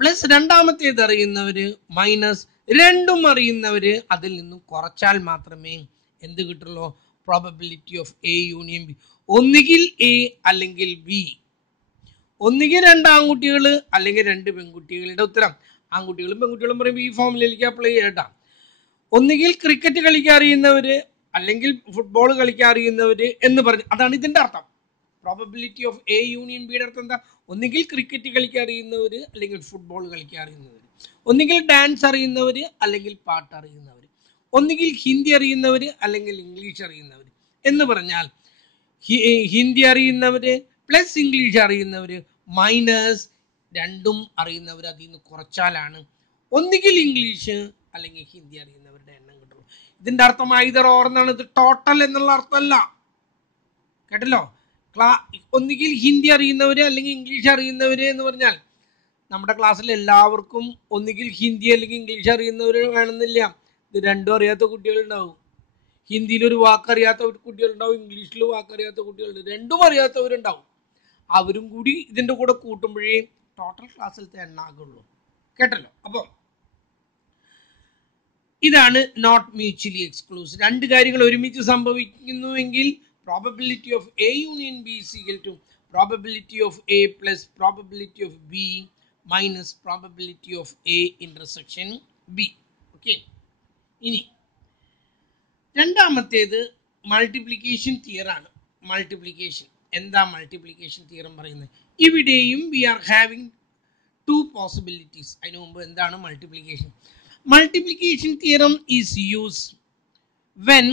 പ്ലസ് രണ്ടാമത്തേത് അറിയുന്നവര് മൈനസ് രണ്ടും അറിയുന്നവര്. അതിൽ നിന്നും കുറച്ചാൽ മാത്രമേ എന്ത് കിട്ടുള്ളൂ? Probability of A union B. ഒന്നുകിൽ എ അല്ലെങ്കിൽ ബി, ഒന്നുകിൽ രണ്ട് ആൺകുട്ടികൾ അല്ലെങ്കിൽ രണ്ട് പെൺകുട്ടികളുടെ ഉത്തരം. ആൺകുട്ടികളും പെൺകുട്ടികളും പറയുമ്പോൾ ഈ ഫോമിലേക്ക് അപ്ലൈ ചെയ്യട്ടാ. ഒന്നുകിൽ ക്രിക്കറ്റ് കളിക്കാൻ അറിയുന്നവര് അല്ലെങ്കിൽ ഫുട്ബോൾ കളിക്കാൻ അറിയുന്നവര് എന്ന് പറഞ്ഞു. അതാണ് ഇതിന്റെ അർത്ഥം. പ്രോബബിലിറ്റി ഓഫ് എ യൂണിയൻ ബിയുടെ അർത്ഥം എന്താ? ഒന്നുകിൽ ക്രിക്കറ്റ് കളിക്കാൻ അറിയുന്നവര് അല്ലെങ്കിൽ ഫുട്ബോൾ കളിക്കാൻ അറിയുന്നവര്, ഒന്നുകിൽ ഡാൻസ് അറിയുന്നവര് അല്ലെങ്കിൽ പാട്ട് അറിയുന്നവര്, ഒന്നുകിൽ ഹിന്ദി അറിയുന്നവര് അല്ലെങ്കിൽ ഇംഗ്ലീഷ് അറിയുന്നവര് എന്ന് പറഞ്ഞാൽ ഹിന്ദി അറിയുന്നവര് പ്ലസ് ഇംഗ്ലീഷ് അറിയുന്നവര് മൈനസ് രണ്ടും അറിയുന്നവർ. അതിൽ നിന്ന് കുറച്ചാലാണ് ഒന്നുകിൽ ഇംഗ്ലീഷ് അല്ലെങ്കിൽ ഹിന്ദി അറിയുന്നവരുടെ എണ്ണം കിട്ടുള്ളൂ. ഇതിന്റെ അർത്ഥം ഐദർ ഓർ എന്നാണ്. ഇത് ടോട്ടൽ എന്നുള്ള അർത്ഥമല്ല, കേട്ടല്ലോ. ഒന്നുകിൽ ഹിന്ദി അറിയുന്നവര് അല്ലെങ്കിൽ ഇംഗ്ലീഷ് അറിയുന്നവര് എന്ന് പറഞ്ഞാൽ നമ്മുടെ ക്ലാസ്സിൽ എല്ലാവർക്കും ഒന്നുകിൽ ഹിന്ദി അല്ലെങ്കിൽ ഇംഗ്ലീഷ് അറിയുന്നവര് വേണമെന്നില്ല. ഇത് രണ്ടും അറിയാത്ത കുട്ടികളുണ്ടാവും. ഹിന്ദിയിൽ ഒരു വാക്കറിയാത്ത കുട്ടികളുണ്ടാവും, ഇംഗ്ലീഷിൽ വാക്കറിയാത്ത കുട്ടികളുണ്ട്, രണ്ടും അറിയാത്തവരുണ്ടാവും. അവരും കൂടി ഇതിന്റെ കൂടെ കൂട്ടുമ്പോഴേ ടോട്ടൽ ക്ലാസ്സിലത്തെ എണ്ണാകുള്ളൂ, കേട്ടല്ലോ. അപ്പം ഇതാണ് നോട്ട് മ്യൂച്വലി എക്സ്ക്ലൂസീവ്. രണ്ട് കാര്യങ്ങൾ ഒരുമിച്ച് സംഭവിക്കുന്നുവെങ്കിൽ probability of A union B is equal to probability of A plus probability of B minus probability of A intersection B. Okay, ഇനി രണ്ടാമത്തേത് മൾട്ടിപ്ലിക്കേഷൻ തിയറാണ്. മൾട്ടിപ്ലിക്കേഷൻ എന്താ? മൾട്ടിപ്ലിക്കേഷൻ തിയറം പറയുന്നത് ഇവിടെയും we are having two possibilities. അതിനു മുമ്പ് എന്താണ് multiplication? Multiplication theorem is used when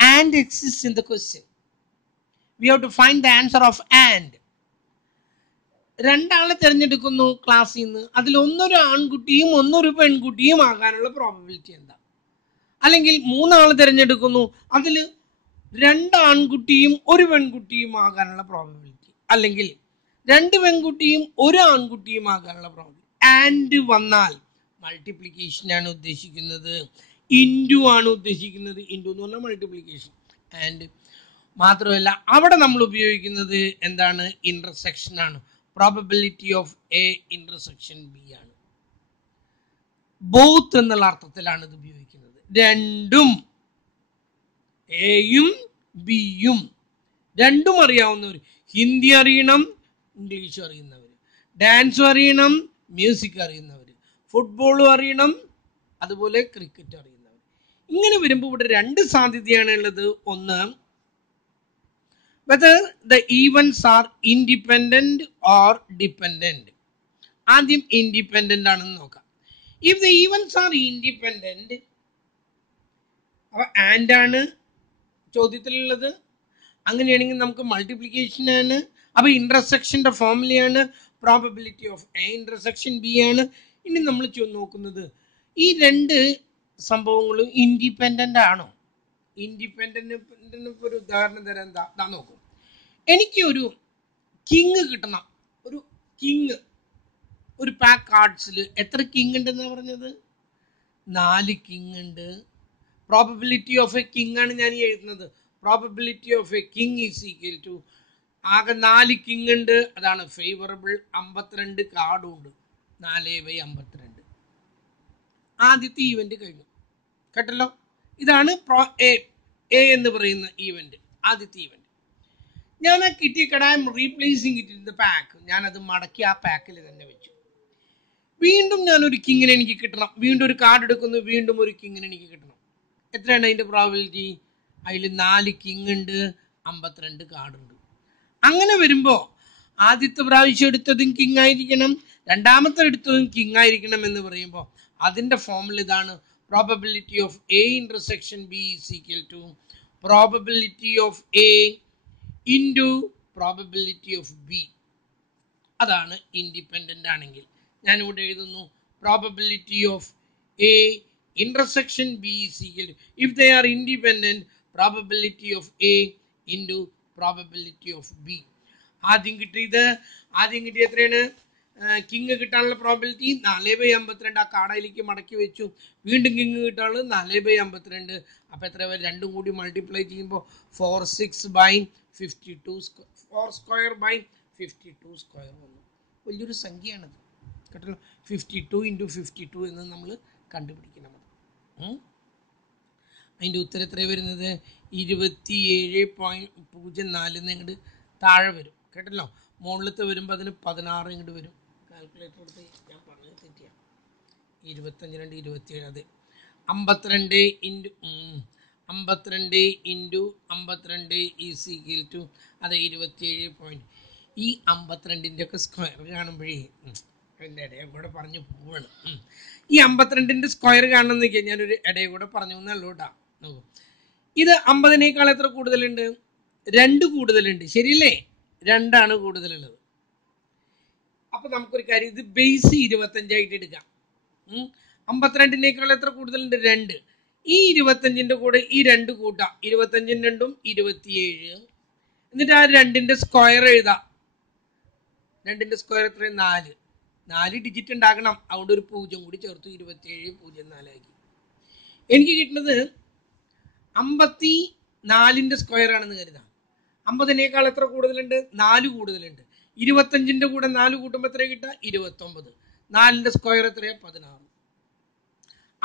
and exists in the question. We have to find the answer of and. രണ്ടാളെ തിരഞ്ഞെടുക്കുന്നു ക്ലാസ്സിൽ നിന്ന്, അതിൽ ഒന്നൊരു ആൺകുട്ടിയും ഒന്നൊരു പെൺകുട്ടിയും ആകാനുള്ള പ്രോബബിലിറ്റി എന്താ? അല്ലെങ്കിൽ മൂന്നാളെ തിരഞ്ഞെടുക്കുന്നു, അതിൽ രണ്ട് ആൺകുട്ടിയും ഒരു പെൺകുട്ടിയും ആകാനുള്ള പ്രോബബിലിറ്റി, അല്ലെങ്കിൽ രണ്ട് പെൺകുട്ടിയും ഒരു ആൺകുട്ടിയും ആകാനുള്ള പ്രോബബിലിറ്റി. ആൻഡ് വന്നാൽ മൾട്ടിപ്ലിക്കേഷൻ ആണ് ഉദ്ദേശിക്കുന്നത്, ഇൻറ്റു ആണ് ഉദ്ദേശിക്കുന്നത്. ഇൻറ്റു എന്ന് പറഞ്ഞാൽ മൾട്ടിപ്ലിക്കേഷൻ. ആൻഡ് മാത്രമല്ല അവിടെ നമ്മൾ ഉപയോഗിക്കുന്നത് എന്താണ്? ഇന്റർസെക്ഷൻ ആണ്. Probability of A intersection B ആണ്. ബോത്ത് എന്നുള്ള അർത്ഥത്തിലാണ് ഇത് ഉപയോഗിക്കുന്നത്. രണ്ടും, എയും ബിയും രണ്ടും അറിയാവുന്നവർ, ഹിന്ദി അറിയണം, ഇംഗ്ലീഷ് അറിയുന്നവർ, ഡാൻസും അറിയണം, മ്യൂസിക് അറിയുന്നവർ, ഫുട്ബോളും അറിയണം, അതുപോലെ ക്രിക്കറ്റ് അറിയുന്നവർ. ഇങ്ങനെ വരുമ്പോൾ ഇവിടെ രണ്ട് സാധ്യതയാണ് ഉള്ളത്. ഒന്ന്, whether the events are independent or dependent. ആദ്യം ഇൻഡിപെൻഡന്റ് ആണെന്ന് നോക്കാം. If the events are independent, അപ്പൊ ആൻഡ് ആണ് ചോദ്യത്തിലുള്ളത്. അങ്ങനെയാണെങ്കിൽ നമുക്ക് മൾട്ടിപ്ലിക്കേഷൻ ആണ്. അപ്പൊ ഇന്റർസെക്ഷന്റെ ഫോർമുലയാണ് probability of A intersection B ആണ്. ഇനി നമ്മൾ നോക്കുന്നത് ഈ രണ്ട് സംഭവങ്ങളും ഇൻഡിപെൻഡന്റ് ആണോ? ഇൻഡിപെൻഡന്റ് ഒരു ഉദാഹരണം തരാൻ എന്താ നോക്കൂ. എനിക്ക് ഒരു കിങ് കിട്ടണം. ഒരു കിങ്, ഒരു പാക്ക് കാർഡ്സിൽ എത്ര കിങ് ഉണ്ടെന്നാ പറഞ്ഞത്? 4 കിങ് ഉണ്ട്. പ്രോബബിലിറ്റി ഓഫ് എ കിങ് ആണ് ഞാൻ എഴുതുന്നത്. Probability of a king is equal to ആകെ 4 കിങ് ഉണ്ട്, അതാണ് ഫേവറബിൾ. 52 കാർഡും ഉണ്ട്, 4/52. ആദ്യത്തെ ഈവന്റ് കഴിഞ്ഞു കേട്ടല്ലോ. ഇതാണ് എ എന്ന് പറയുന്ന ഈവന്റ്, ആദ്യത്തെ ഈവന്റ്. ഞാൻ ആ കിട്ടിയ card replacing it in the pack, ഞാനത് മടക്കി ആ പാക്കിൽ തന്നെ വെച്ചു. വീണ്ടും ഞാനൊരു കിങ്ങിനെ എനിക്ക് കിട്ടണം, വീണ്ടും ഒരു കാർഡ് എടുക്കുന്നു, വീണ്ടും ഒരു കിങ്ങിനെ എനിക്ക് കിട്ടണം. എത്രയാണ് അതിന്റെ പ്രോബിലിറ്റി? അതിൽ 4 കിങ് ഉണ്ട്, 52 കാർഡ് ഉണ്ട്. അങ്ങനെ വരുമ്പോ ആദ്യത്തെ പ്രാവശ്യം എടുത്തതും കിങ് ആയിരിക്കണം, രണ്ടാമത്തെ എടുത്തതും കിങ് ആയിരിക്കണം എന്ന് പറയുമ്പോൾ അതിന്റെ ഫോമുല ഇതാണ്: probability of A intersection B is equal to probability of A into probability of B. അതാണ് ഇൻഡിപെൻഡന്റ് ആണെങ്കിൽ. ഞാനിവിടെ എഴുതുന്നു probability of A intersection B is equal to, if they are independent, probability of A into probability of B. ആദ്യം കിട്ടിയത് എത്രയാണ്? കിങ് കിട്ടാനുള്ള പ്രോബിലിറ്റി 4/52. ആ കാർഡയിലേക്ക് മടക്കി വെച്ചു. വീണ്ടും കിങ് കിട്ടാനുള്ളത് 4/52. അപ്പൊ എത്ര വരും? രണ്ടും കൂടി മൾട്ടിപ്ലൈ ചെയ്യുമ്പോൾ 4/6/52 4² വന്നു. വലിയൊരു സംഖ്യയാണത് കേട്ടല്ലോ. 52 × 52 എന്ന് നമ്മൾ കണ്ടുപിടിക്കണം. അതിൻ്റെ ഉത്തരം എത്ര വരുന്നത്? 27.04 ഇങ്ങോട്ട് താഴെ വരും കേട്ടല്ലോ. മുകളിലത്തെ വരുമ്പോൾ അതിന് 16 ഇങ്ങോട്ട് വരും. കാൽക്കുലേറ്റർ എടുത്ത് ഞാൻ പറഞ്ഞത് തെറ്റിയാണ്. 25 2 27, അതെ. 52 × 52 ഈസ് ഈക്വൽ ടു, അതെ 27. ഈ 52ൻ്റെ ഒക്കെ സ്ക്വയർ കാണുമ്പോഴേ എൻ്റെ ഇടയിൽ കൂടെ പറഞ്ഞു പോവാണ്. ഈ 52ൻ്റെ സ്ക്വയർ കാണണമെന്ന് വെച്ചാൽ ഞാനൊരു ഇടയിൽ കൂടെ പറഞ്ഞു എന്നല്ലോ കേട്ടോ. നോക്കൂ, ഇത് 50-നേക്കാൾ എത്ര കൂടുതലുണ്ട്? 2 കൂടുതലുണ്ട്, ശരിയല്ലേ? 2 കൂടുതലുള്ളത്. അപ്പൊ നമുക്കൊരു കാര്യം, ഇത് ബേസ് 25 എടുക്കാം. 52-നേക്കാൾ എത്ര കൂടുതലുണ്ട്? 2. ഈ 25ൻ്റെ കൂടെ ഈ 2 കൂട്ടാം. 25 2 27. എന്നിട്ട് ആ 2ൻ്റെ സ്ക്വയർ എഴുതാം. 2ൻ്റെ സ്ക്വയർ എത്ര? 4. 4 ഡിജിറ്റ് ഉണ്ടാകണം, അവിടെ ഒരു 0 കൂടി ചേർത്തു, 2704 ആക്കി. എനിക്ക് കിട്ടുന്നത് 54ൻ്റെ സ്ക്വയർ ആണെന്ന് കരുതാം. 50-നേക്കാൾ എത്ര കൂടുതലുണ്ട്? 4 കൂടുതലുണ്ട്. 25ൻ്റെ കൂടെ 4 കൂട്ടുമ്പോൾ എത്ര കിട്ടുക? 29. 4ൻ്റെ സ്ക്വയർ എത്രയാ? 16.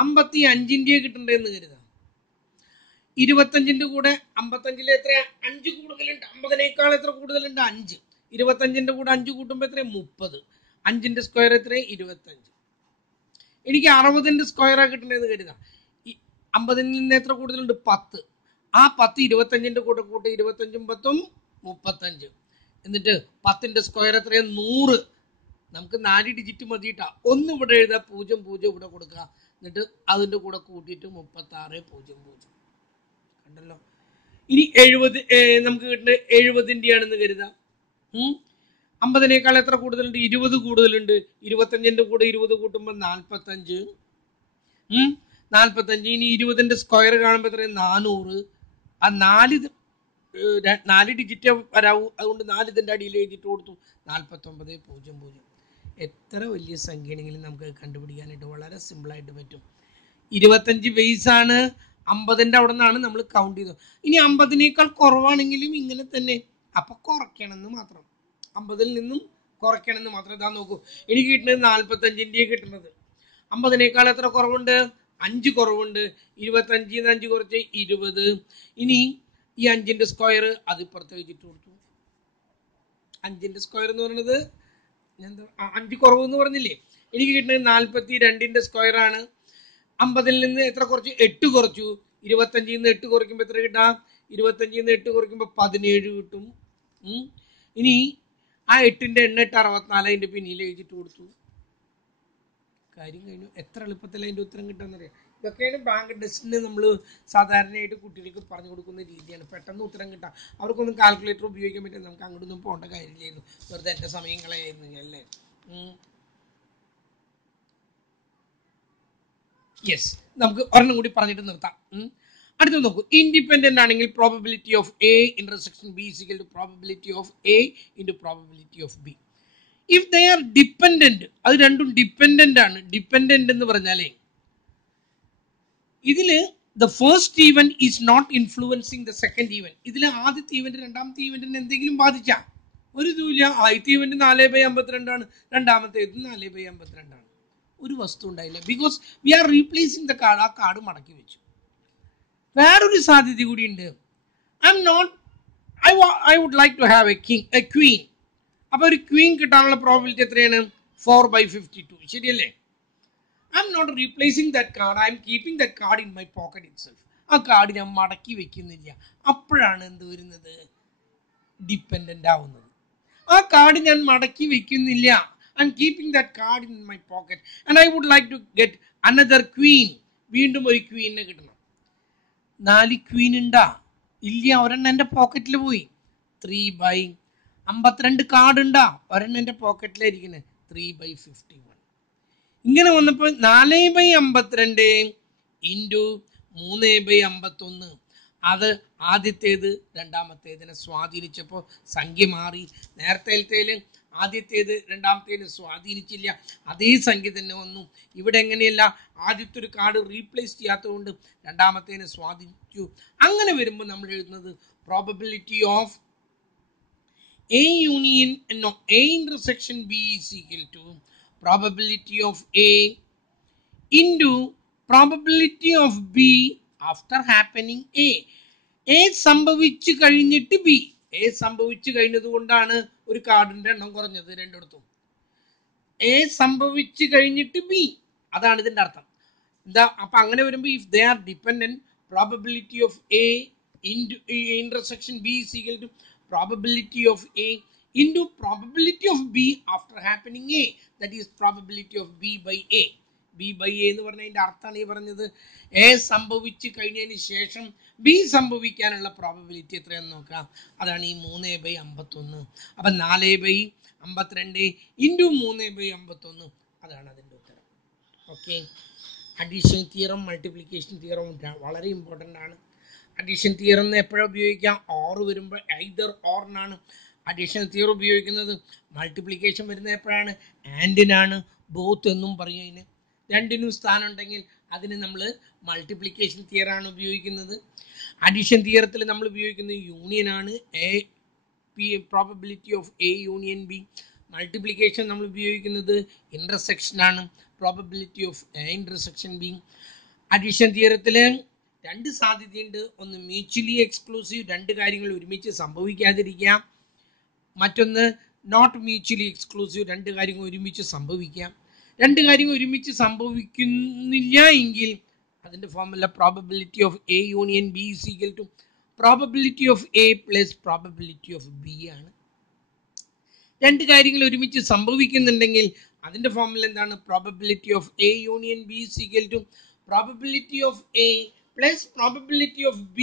55ൻ്റെ കിട്ടണ്ടെന്ന് കരുതാം. 25ൻ്റെ കൂടെ 55 എത്രയാ? 5 കൂടുതലുണ്ട്. 50-നേക്കാൾ എത്ര കൂടുതലുണ്ട്? 5. 25ൻ്റെ കൂടെ 5 കൂട്ടുമ്പോൾ എത്രയാ? 30. 5ൻ്റെ സ്ക്വയർ എത്രയാ? 25. എനിക്ക് 60ൻ്റെ സ്ക്വയറാ കിട്ടണ്ടെന്ന് കരുതാം. 50ൽ നിന്ന് എത്ര കൂടുതലുണ്ട്? 10. ആ 10 25ൻ്റെ കൂടെ കൂട്ടി, 25 10 35. എന്നിട്ട് 10ൻ്റെ സ്ക്വയർ എത്രയാ? 100. നമുക്ക് 4 ഡിജിറ്റ് മതിയിട്ടാ. 1 ഇവിടെ എഴുതാം, 0 0 ഇവിടെ കൊടുക്കുക. എന്നിട്ട് അതിൻ്റെ കൂടെ കൂട്ടിയിട്ട് 36 00. കണ്ടല്ലോ. ഇനി 70 നമുക്ക് കിട്ടുന്നത് 70ൻ്റെ ആണെന്ന് കരുതാം. 50-നേക്കാൾ എത്ര കൂടുതലുണ്ട്? 20 കൂടുതലുണ്ട്. 25ൻ്റെ കൂടെ 20 കൂട്ടുമ്പോൾ 45. 45. ഇനി 20ൻ്റെ സ്ക്വയർ കാണുമ്പോൾ എത്രയും? 400. ആ 4 ഡിജിറ്റ് വരാവൂ, അതുകൊണ്ട് 4 ഇതിൻ്റെ അടിയിൽ എഴുതിയിട്ട് കൊടുത്തു. 49 00. എത്ര വലിയ സംഖ്യയാണെങ്കിലും നമുക്ക് കണ്ടുപിടിക്കാനായിട്ട് വളരെ സിമ്പിളായിട്ട് പറ്റും. 25 ബേസ് ആണ്, 50ൻ്റെ അവിടെ നിന്നാണ് നമ്മൾ കൗണ്ട് ചെയ്തത്. ഇനി 50-നേക്കാൾ കുറവാണെങ്കിലും ഇങ്ങനെ തന്നെ, അപ്പൊ കുറയ്ക്കണമെന്ന് മാത്രം. 50-ൽ നിന്നും കുറയ്ക്കണമെന്ന് മാത്രം. ഇതാ നോക്കൂ, എനിക്ക് കിട്ടുന്നത് 45ൻ്റെ കിട്ടുന്നത്. 50-നേക്കാൾ എത്ര കുറവുണ്ട്? 5 കുറവുണ്ട്. 25 ന്ന് 5 കുറച്ച് 20. ഇനി ഈ 5ൻ്റെ സ്ക്വയർ അത് ഇപ്പുറത്ത് വെച്ചിട്ട് കൊടുത്തു. 5ൻ്റെ സ്ക്വയർ എന്ന് പറയുന്നത് 5 കുറവ് എന്ന് പറഞ്ഞില്ലേ? എനിക്ക് കിട്ടുന്നത് 42ൻ്റെ സ്ക്വയർ ആണ്. 50-ൽ നിന്ന് എത്ര കുറച്ച്? 8 കുറച്ചു. 25 നിന്ന് 8 കുറയ്ക്കുമ്പോൾ എത്ര കിട്ടാം? 25 നിന്ന് 8 കുറയ്ക്കുമ്പോൾ 17 കിട്ടും. ഇനി ആ 8ൻ്റെ എണ്ണ 64 അതിൻ്റെ പിന്നിൽ എഴുതിയിട്ട് കൊടുത്തു. കാര്യം കഴിഞ്ഞു. എത്ര എളുപ്പത്തിൽ അതിൻ്റെ ഉത്തരം കിട്ടാന്നറിയാം. ഇതൊക്കെയാണ് ബാങ്ക് ടെസ്റ്റിന് നമ്മൾ സാധാരണയായിട്ട് കുട്ടികൾക്ക് പറഞ്ഞു കൊടുക്കുന്ന രീതിയാണ്. പെട്ടെന്ന് ഉത്തരം കിട്ടാം. അവർക്കൊന്നും കാൽക്കുലേറ്റർ ഉപയോഗിക്കാൻ പറ്റില്ല. നമുക്ക് അങ്ങോട്ടൊന്നും പോകേണ്ട കാര്യമില്ലായിരുന്നു, വെറുതെ എൻ്റെ സമയം കളയായിരുന്നു അല്ലേ. യെസ്, നമുക്ക് ഒരെണ്ണം കൂടി പറഞ്ഞിട്ട് നിർത്താം. അടുത്ത നോക്കൂ, ഇൻഡിപെൻഡന്റ് ആണെങ്കിൽ probability of A intersection B is equal to probability of A into probability of B. If they are dependent, അത് രണ്ടും ഡിപ്പെൻഡന്റ് ആണ്. ഡിപ്പെൻഡന്റ് എന്ന് പറഞ്ഞാലേ ഇതില് the first event is not influencing the second event. ഇതിൽ ആദ്യത്തെ ഇവന്റ് രണ്ടാമത്തെ ഇവന്റിന് എന്തെങ്കിലും ബാധിച്ചാ? ഒരു ഇതുമില്ല. ആദ്യത്തെ ഇവന്റ് 4/52 ആണ്, രണ്ടാമത്തേത് 4/52 ആണ്. ഒരു വസ്തു ഉണ്ടായില്ല. Because we are replacing the card. ആ കാർഡ് മടക്കി വെച്ചു. വേറൊരു സാധ്യത കൂടി ഉണ്ട്. I would like to have a queen. അപ്പൊ ഒരു ക്വീൻ കിട്ടാനുള്ള പ്രോബിലിറ്റി എത്രയാണ്? 4/52. ശരിയല്ലേ? I'm not replacing that card. I'm keeping that card in my pocket itself. ആ കാർഡ് ഞാൻ മടക്കി വെക്കുന്നില്ല. അപ്പോഴാണ് എന്ത് വരുന്നത്? ഡിപ്പെൻഡന്റ് ആവുന്നത്. ആ കാർഡ് ഞാൻ മടക്കി വെക്കുന്നില്ല. I'm keeping that card in my pocket and I would like to get another queen. വീണ്ടും ഒരു ക്വീനെ കിട്ടണം. 4 ക്വീൻ ഉണ്ടാ? ഇല്ല, ഒരെണ്ണം എൻ്റെ പോക്കറ്റിൽ പോയി. 3/52 കാർഡ് ഉണ്ടാ? ഒരെണ്ണം എൻ്റെ പോക്കറ്റിലായിരിക്കുന്നത്. 3/51. ഇങ്ങനെ വന്നപ്പോൾ 4/52 ഇൻറ്റു 3/51 അത് ആദ്യത്തേത് രണ്ടാമത്തേതിനെ സ്വാധീനിച്ചപ്പോൾ സംഖ്യ മാറി. നേരത്തേൽ ആദ്യത്തേത് രണ്ടാമത്തേതിനെ സ്വാധീനിച്ചില്ല, അതേ സംഖ്യ തന്നെ വന്നു. ഇവിടെ എങ്ങനെയല്ല, ആദ്യത്തെ ഒരു കാർഡ് റീപ്ലേസ് ചെയ്യാത്തതുകൊണ്ട് രണ്ടാമത്തേതിനെ സ്വാധീനിച്ചു. അങ്ങനെ വരുമ്പോൾ നമ്മൾ എഴുതുന്നത് probability of A union A intersection B is equal to probability of A into probability of B after happening A. A സംഭവിച്ചു കഴിഞ്ഞിട്ട് B. A സംഭവിച്ചു കഴിഞ്ഞത് കൊണ്ടാണ് ഒരു കാർഡിന്റെ എണ്ണം കുറഞ്ഞത് രണ്ടിടത്തും. A സംഭവിച്ചു കഴിഞ്ഞിട്ട് B, അതാണ് ഇതിന്റെ അർത്ഥം. എന്താ? അപ്പൊ അങ്ങനെ വരുമ്പോൾ if they are dependent, probability of A into intersection B is equal to probability of A into probability of B after happening A. That is probability of B by A. B by A എന്ന് പറഞ്ഞതിന്റെ അർത്ഥമാണ് ഈ പറഞ്ഞത്. A സംഭവിച്ചു കഴിഞ്ഞതിന് ശേഷം B സംഭവിക്കാനുള്ള പ്രോബബിലിറ്റി എത്രയാണെന്ന് നോക്കാം. അതാണ് ഈ 3/51. അപ്പൊ 4/52 ഇൻറ്റു 3/51 അതാണ് അതിൻ്റെ ഉത്തരം. Okay. Addition theorem multiplication theorem വളരെ ഇമ്പോർട്ടൻ്റ് ആണ്. അഡീഷൻ തിയറം എപ്പോഴാണ് ഉപയോഗിക്കാം? ഓർ വരുമ്പോൾ ഐദർ ഓറിനാണ് അഡീഷൻ തിയറം ഉപയോഗിക്കുന്നത്. മൾട്ടിപ്ലിക്കേഷൻ വരുന്നത് എപ്പോഴാണ്? ആൻഡിനാണ്. ബോത്ത് എന്നും പറയും. അതിന് രണ്ടിനും സ്ഥാനം ഉണ്ടെങ്കിൽ അതിന് നമ്മൾ മൾട്ടിപ്ലിക്കേഷൻ തിയറാണ് ഉപയോഗിക്കുന്നത്. അഡീഷൻ തിയറത്തിൽ നമ്മൾ ഉപയോഗിക്കുന്നത് യൂണിയൻ ആണ്. Probability of A union B. Multiplication നമ്മൾ ഉപയോഗിക്കുന്നത് ഇന്റർസെക്ഷൻ ആണ്. Probability of A intersection B. Addition തിയറത്തിൽ രണ്ട് സാധ്യതയുണ്ട്. ഒന്ന് മ്യൂച്വലി എക്സ്ക്ലൂസീവ്, രണ്ട് കാര്യങ്ങൾ ഒരുമിച്ച് സംഭവിക്കാതിരിക്കാം. മറ്റൊന്ന് നോട്ട് മ്യൂച്വലി എക്സ്ക്ലൂസീവ്, രണ്ട് കാര്യങ്ങൾ ഒരുമിച്ച് സംഭവിക്കാം. രണ്ട് കാര്യങ്ങൾ ഒരുമിച്ച് സംഭവിക്കുന്നില്ല എങ്കിൽ അതിൻ്റെ formula probability of A union B is equal to probability of A plus probability of B ആണ്. രണ്ട് കാര്യങ്ങൾ ഒരുമിച്ച് സംഭവിക്കുന്നുണ്ടെങ്കിൽ അതിൻ്റെ ഫോർമുല എന്താണ്? Probability of A union B is equal to probability of A plus probability of B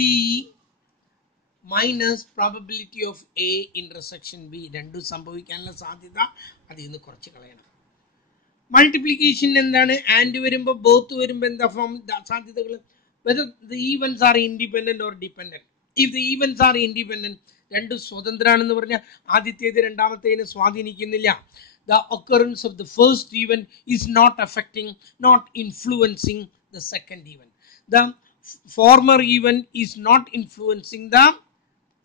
minus probability of A intersection B. രണ്ടും സംഭവിക്കാനുള്ള സാധ്യത അതിൽ നിന്ന് കുറച്ച് കളയണം. മൾട്ടിപ്ലിക്കേഷൻ എന്താണ്? ആൻഡ് വരുമ്പോൾ ബോത്ത് വരുമ്പോൾ എന്താ ഫോം സാധ്യതകൾ? whether the events are independent or dependent. If the events are independent, രണ്ടും സ്വതന്ത്രാണെന്ന് പറഞ്ഞാൽ ആദ്യത്തേത് രണ്ടാമത്തേതിനെ സ്വാധീനിക്കുന്നില്ല. The occurrence of the first event is not affecting, not influencing the second event. The former event is not influencing the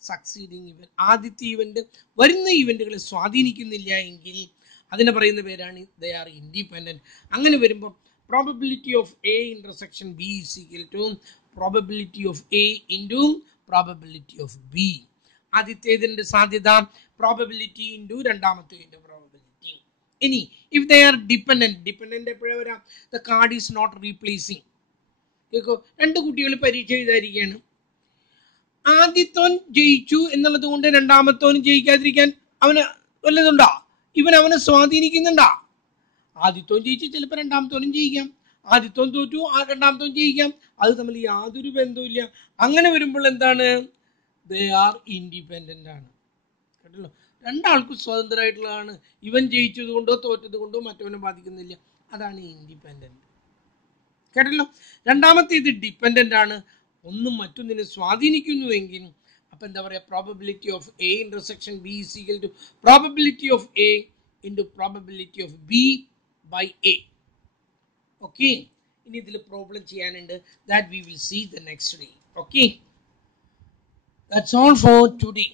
succeeding event. ആദ്യത്തെ ഇവന്റ് വരുന്ന ഇവന്റുകളെ സ്വാധീനിക്കുന്നില്ല എങ്കിൽ അതിനെ പറയുന്ന പേരാണ് they are independent. അങ്ങനെ വരുമ്പോൾ probability of A intersection B is equal to probability of A into probability of B. ആദ്യത്തേതിന്റെ സാധ്യത പ്രോബബിലിറ്റി ഇൻറ്റു രണ്ടാമത്തേതിന്റെ പ്രോബബിലിറ്റി. ഇനി if they are dependent എപ്പോഴാണ് വരാം? The card is not replacing. കേൾക്കോ, രണ്ട് കുട്ടികൾ പരീക്ഷ എഴുതാതിരിക്കുകയാണ്. ആദ്യത്തോൻ ജയിച്ചു എന്നുള്ളത് കൊണ്ട് രണ്ടാമത്തോനും ജയിക്കാതിരിക്കാൻ അവന് വല്ലതുണ്ടോ? അവനെ സ്വാധീനിക്കുന്നുണ്ടാ? ആദ്യത്തോൻ ജയിച്ചു ചിലപ്പോൾ രണ്ടാമത്തോനും ജയിക്കാം, ആദ്യത്തോൻ തോറ്റു രണ്ടാമത്തോൻ ജയിക്കാം. അത് തമ്മിൽ യാതൊരു ബന്ധവുമില്ല. അങ്ങനെ വരുമ്പോൾ എന്താണ്? ദേ ആർ ഇൻഡിപെൻഡൻ്റ് ആണ്. കേട്ടല്ലോ, രണ്ടാൾക്കും സ്വതന്ത്രമായിട്ടുള്ളതാണ്. ഇവൻ ജയിച്ചത് കൊണ്ടോ തോറ്റത് കൊണ്ടോ മറ്റവനെ ബാധിക്കുന്നില്ല. അതാണ് ഇൻഡിപെൻഡൻ്റ്. കേട്ടല്ലോ. രണ്ടാമത്തെ ഇത് ഡിപ്പെൻഡൻ്റ് ആണ്, ഒന്നും മറ്റൊന്നിനെ സ്വാധീനിക്കുന്നുവെങ്കിൽ അപ്പം എന്താ പറയുക? Probability of A intersection B is equal to probability of A into probability of B by A. Okay. ഇനി ഇതിൽ പ്രോബ്ലം ചെയ്യാനുണ്ട്. That we will see the next day. Okay, that's all for today.